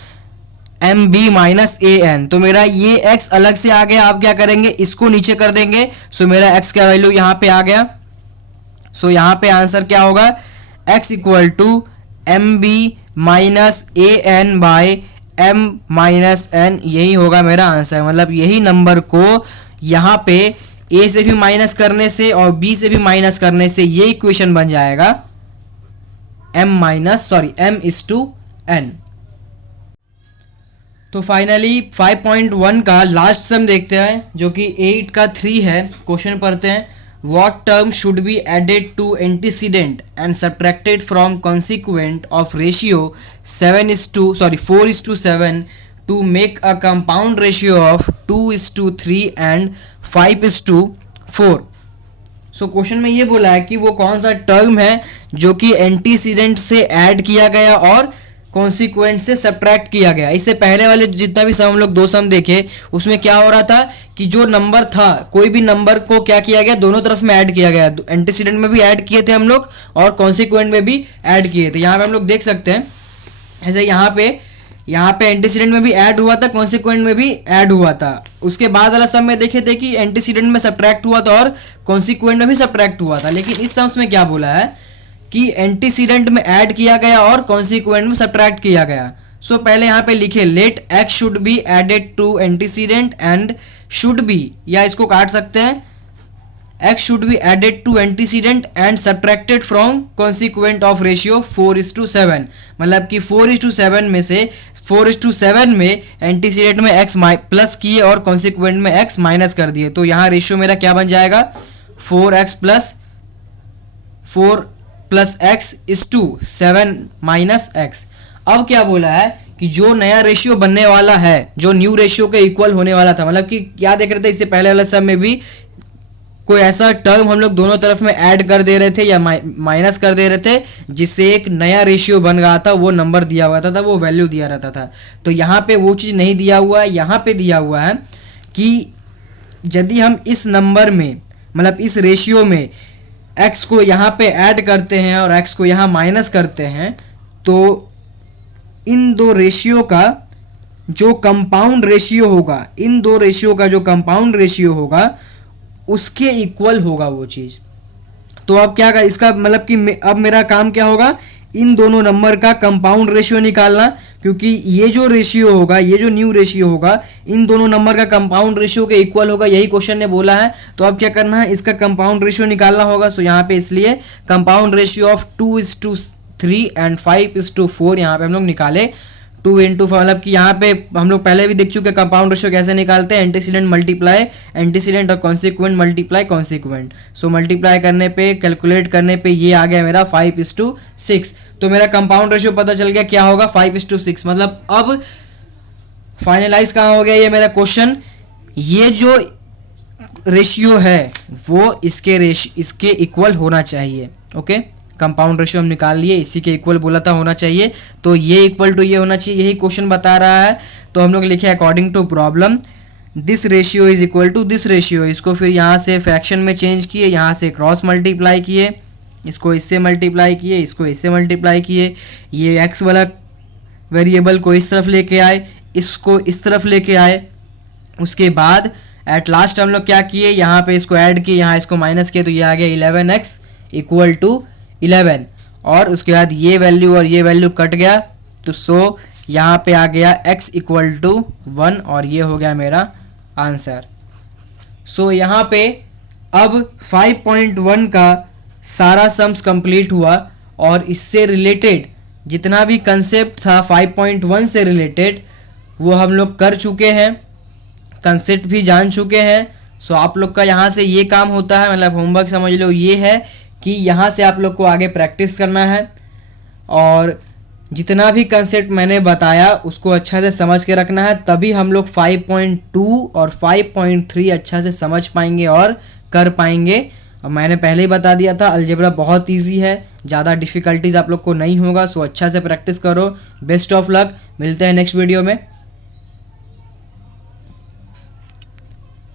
mb minus an। तो मेरा ये x अलग से आ गया। आप क्या करेंगे, इसको नीचे कर देंगे। सो मेरा x का वैल्यू यहाँ पे आ गया। सो यहाँ पे आंसर क्या होगा, x equal to mb minus an by m minus n, यही होगा मेरा आंसर। मतलब यही नंबर को यहाँ पे a से भी माइनस करने से और b से भी माइनस करने से ये इक्वेशन बन जाएगा m:n। तो फाइनली 5.1 का लास्ट सम देखते हैं, जो कि 8 का 3 है। क्वेश्चन पढ़ते हैं, what term should be added to antecedent and subtracted from consequent of ratio 4:7 to make a compound ratio of 2:3 and 5:4। So question में ये बोला है कि वो कौन सा टर्म है जो कि एंटीसीडेंट से ऐड किया गया और कॉन्सिक्वेंट से सब्ट्रैक्ट किया गया। इससे पहले वाले जितना भी सम हम लोग 2 सम देखे उसमें क्या हो रहा था कि जो नंबर था कोई भी नंबर को क्या किया गया, दोनों तरफ में ऐड किया गया। एंटीसीडेंट में भी ऐड किए थे हम लोग और कॉन्सिक्वेंट में भी ऐड किए थे। यहाँ पे हम लोग देख सकते हैं ऐसे यहाँ पे एंटीसीडेंट में भी ऐड हुआ था, कॉन्सिक्वेंट में भी ऐड हुआ था। उसके बाद वाला सम में देखे थे कि एंटीसीडेंट में सब्ट्रैक्ट हुआ था और कॉन्सिक्वेंट में भी सब्ट्रैक्ट हुआ था। लेकिन इस सम्स में क्या बोला है कि एंटीसीडेंट में ऐड किया गया और कॉन्सिक्वेंट में सब्ट्रैक्ट किया गया। सो पहले यहाँ पे लिखे let x should be added to antecedent and should be, या इसको काट सकते हैं x should be added to antecedent and subtracted from consequent of ratio 4:7। मतलब कि 4:7 में से 4:7 में एंटीसीडेंट में x प्लस किए और कॉन्सिक्वेंट में x माइनस कर दिए। तो यहाँ रेशियो मेरा क्या बन जाएगा 4x plus x is to 7 minus x। अब क्या बोला है कि जो नया रेशियो बनने वाला है, जो न्यू रेशियो के इक्वल होने वाला था, मतलब कि क्या देख रहे थे इससे पहले वाला सब में भी कोई ऐसा टर्म हम लोग दोनों तरफ में ऐड कर दे रहे थे या माइनस कर दे रहे थे जिससे एक नया रेशियो बन रहा था, वो नंबर दिया हुआ था, वो वैल्यू दिया रहता था। तो यहाँ पे वो चीज़ नहीं दिया हुआ है। यहाँ पे दिया हुआ है कि यदि हम इस नंबर में मतलब इस रेशियो में x को यहाँ पे ऐड करते हैं और x को यहाँ माइनस करते हैं तो इन दो रेशियो का जो कंपाउंड रेशियो होगा, इन दो रेशियो का जो कंपाउंड रेशियो होगा उसके इक्वल होगा वो चीज़। तो अब क्या इसका मतलब कि अब मेरा काम क्या होगा, इन दोनों नंबर का कंपाउंड रेशियो निकालना, क्योंकि ये जो रेशियो होगा, ये जो न्यू रेशियो होगा, इन दोनों नंबर का कंपाउंड रेशियो के इक्वल होगा, यही क्वेश्चन ने बोला है। तो अब क्या करना है, इसका कंपाउंड रेशियो निकालना होगा। सो यहाँ पे इसलिए कंपाउंड रेशियो ऑफ 2:3 एंड 5:4 यहाँ पे हम लोग निकाले 2 मतलब कि यहाँ पे हम लोग पहले भी देख चुके हैं कंपाउंड रेशियो कैसे निकालते हैं, एंटीसीडेंट मल्टीप्लाई एंटीसीडेंट और consequent multiply consequent. So multiply करने पे कैलकुलेट करने पे ये आ गया मेरा 5:6। तो मेरा कंपाउंड रेशियो पता चल गया क्या होगा 5:6। मतलब अब फाइनलाइज कहाँ हो गया ये मेरा क्वेश्चन, ये जो रेशियो है वो इसके इक्वल होना चाहिए। ओके, कंपाउंड रेशियो हम निकाल लिए, इसी के इक्वल बोला था होना चाहिए, तो ये इक्वल टू ये होना चाहिए, यही क्वेश्चन बता रहा है। तो हम लोग लिखे according to problem this ratio is equal to this ratio. इसको फिर यहाँ से फ्रैक्शन में चेंज किए, यहाँ से क्रॉस मल्टीप्लाई किए, इसको इससे मल्टीप्लाई किए, इसको इससे मल्टीप्लाई किए, ये एक्स वाला वेरिएबल को इस तरफ लेके आए, इसको इस तरफ लेके आए। उसके बाद एट लास्ट हम लोग क्या किए, यहाँ पे इसको ऐड किए, यहाँ इसको माइनस किए, तो ये आ गया 11x इक्वल टू 11। और उसके बाद ये वैल्यू और ये वैल्यू कट गया, तो सो यहाँ पे आ गया x इक्वल टू 1 और ये हो गया मेरा आंसर। सो यहाँ पे अब 5.1 का सारा सम्स कंप्लीट हुआ और इससे रिलेटेड जितना भी कंसेप्ट था 5.1 से रिलेटेड वो हम लोग कर चुके हैं, कंसेप्ट भी जान चुके हैं। सो आप लोग का यहाँ से ये काम होता है, मतलब होमवर्क समझ लो ये है कि यहाँ से आप लोग को आगे प्रैक्टिस करना है और जितना भी कंसेप्ट मैंने बताया उसको अच्छा से समझ के रखना है, तभी हम लोग 5.2 और 5.3 अच्छा से समझ पाएंगे और कर पाएंगे। और मैंने पहले ही बता दिया था अलजेब्रा बहुत इजी है, ज़्यादा डिफ़िकल्टीज आप लोग को नहीं होगा। सो अच्छा से प्रैक्टिस करो। बेस्ट ऑफ लक, मिलते हैं नेक्स्ट वीडियो में।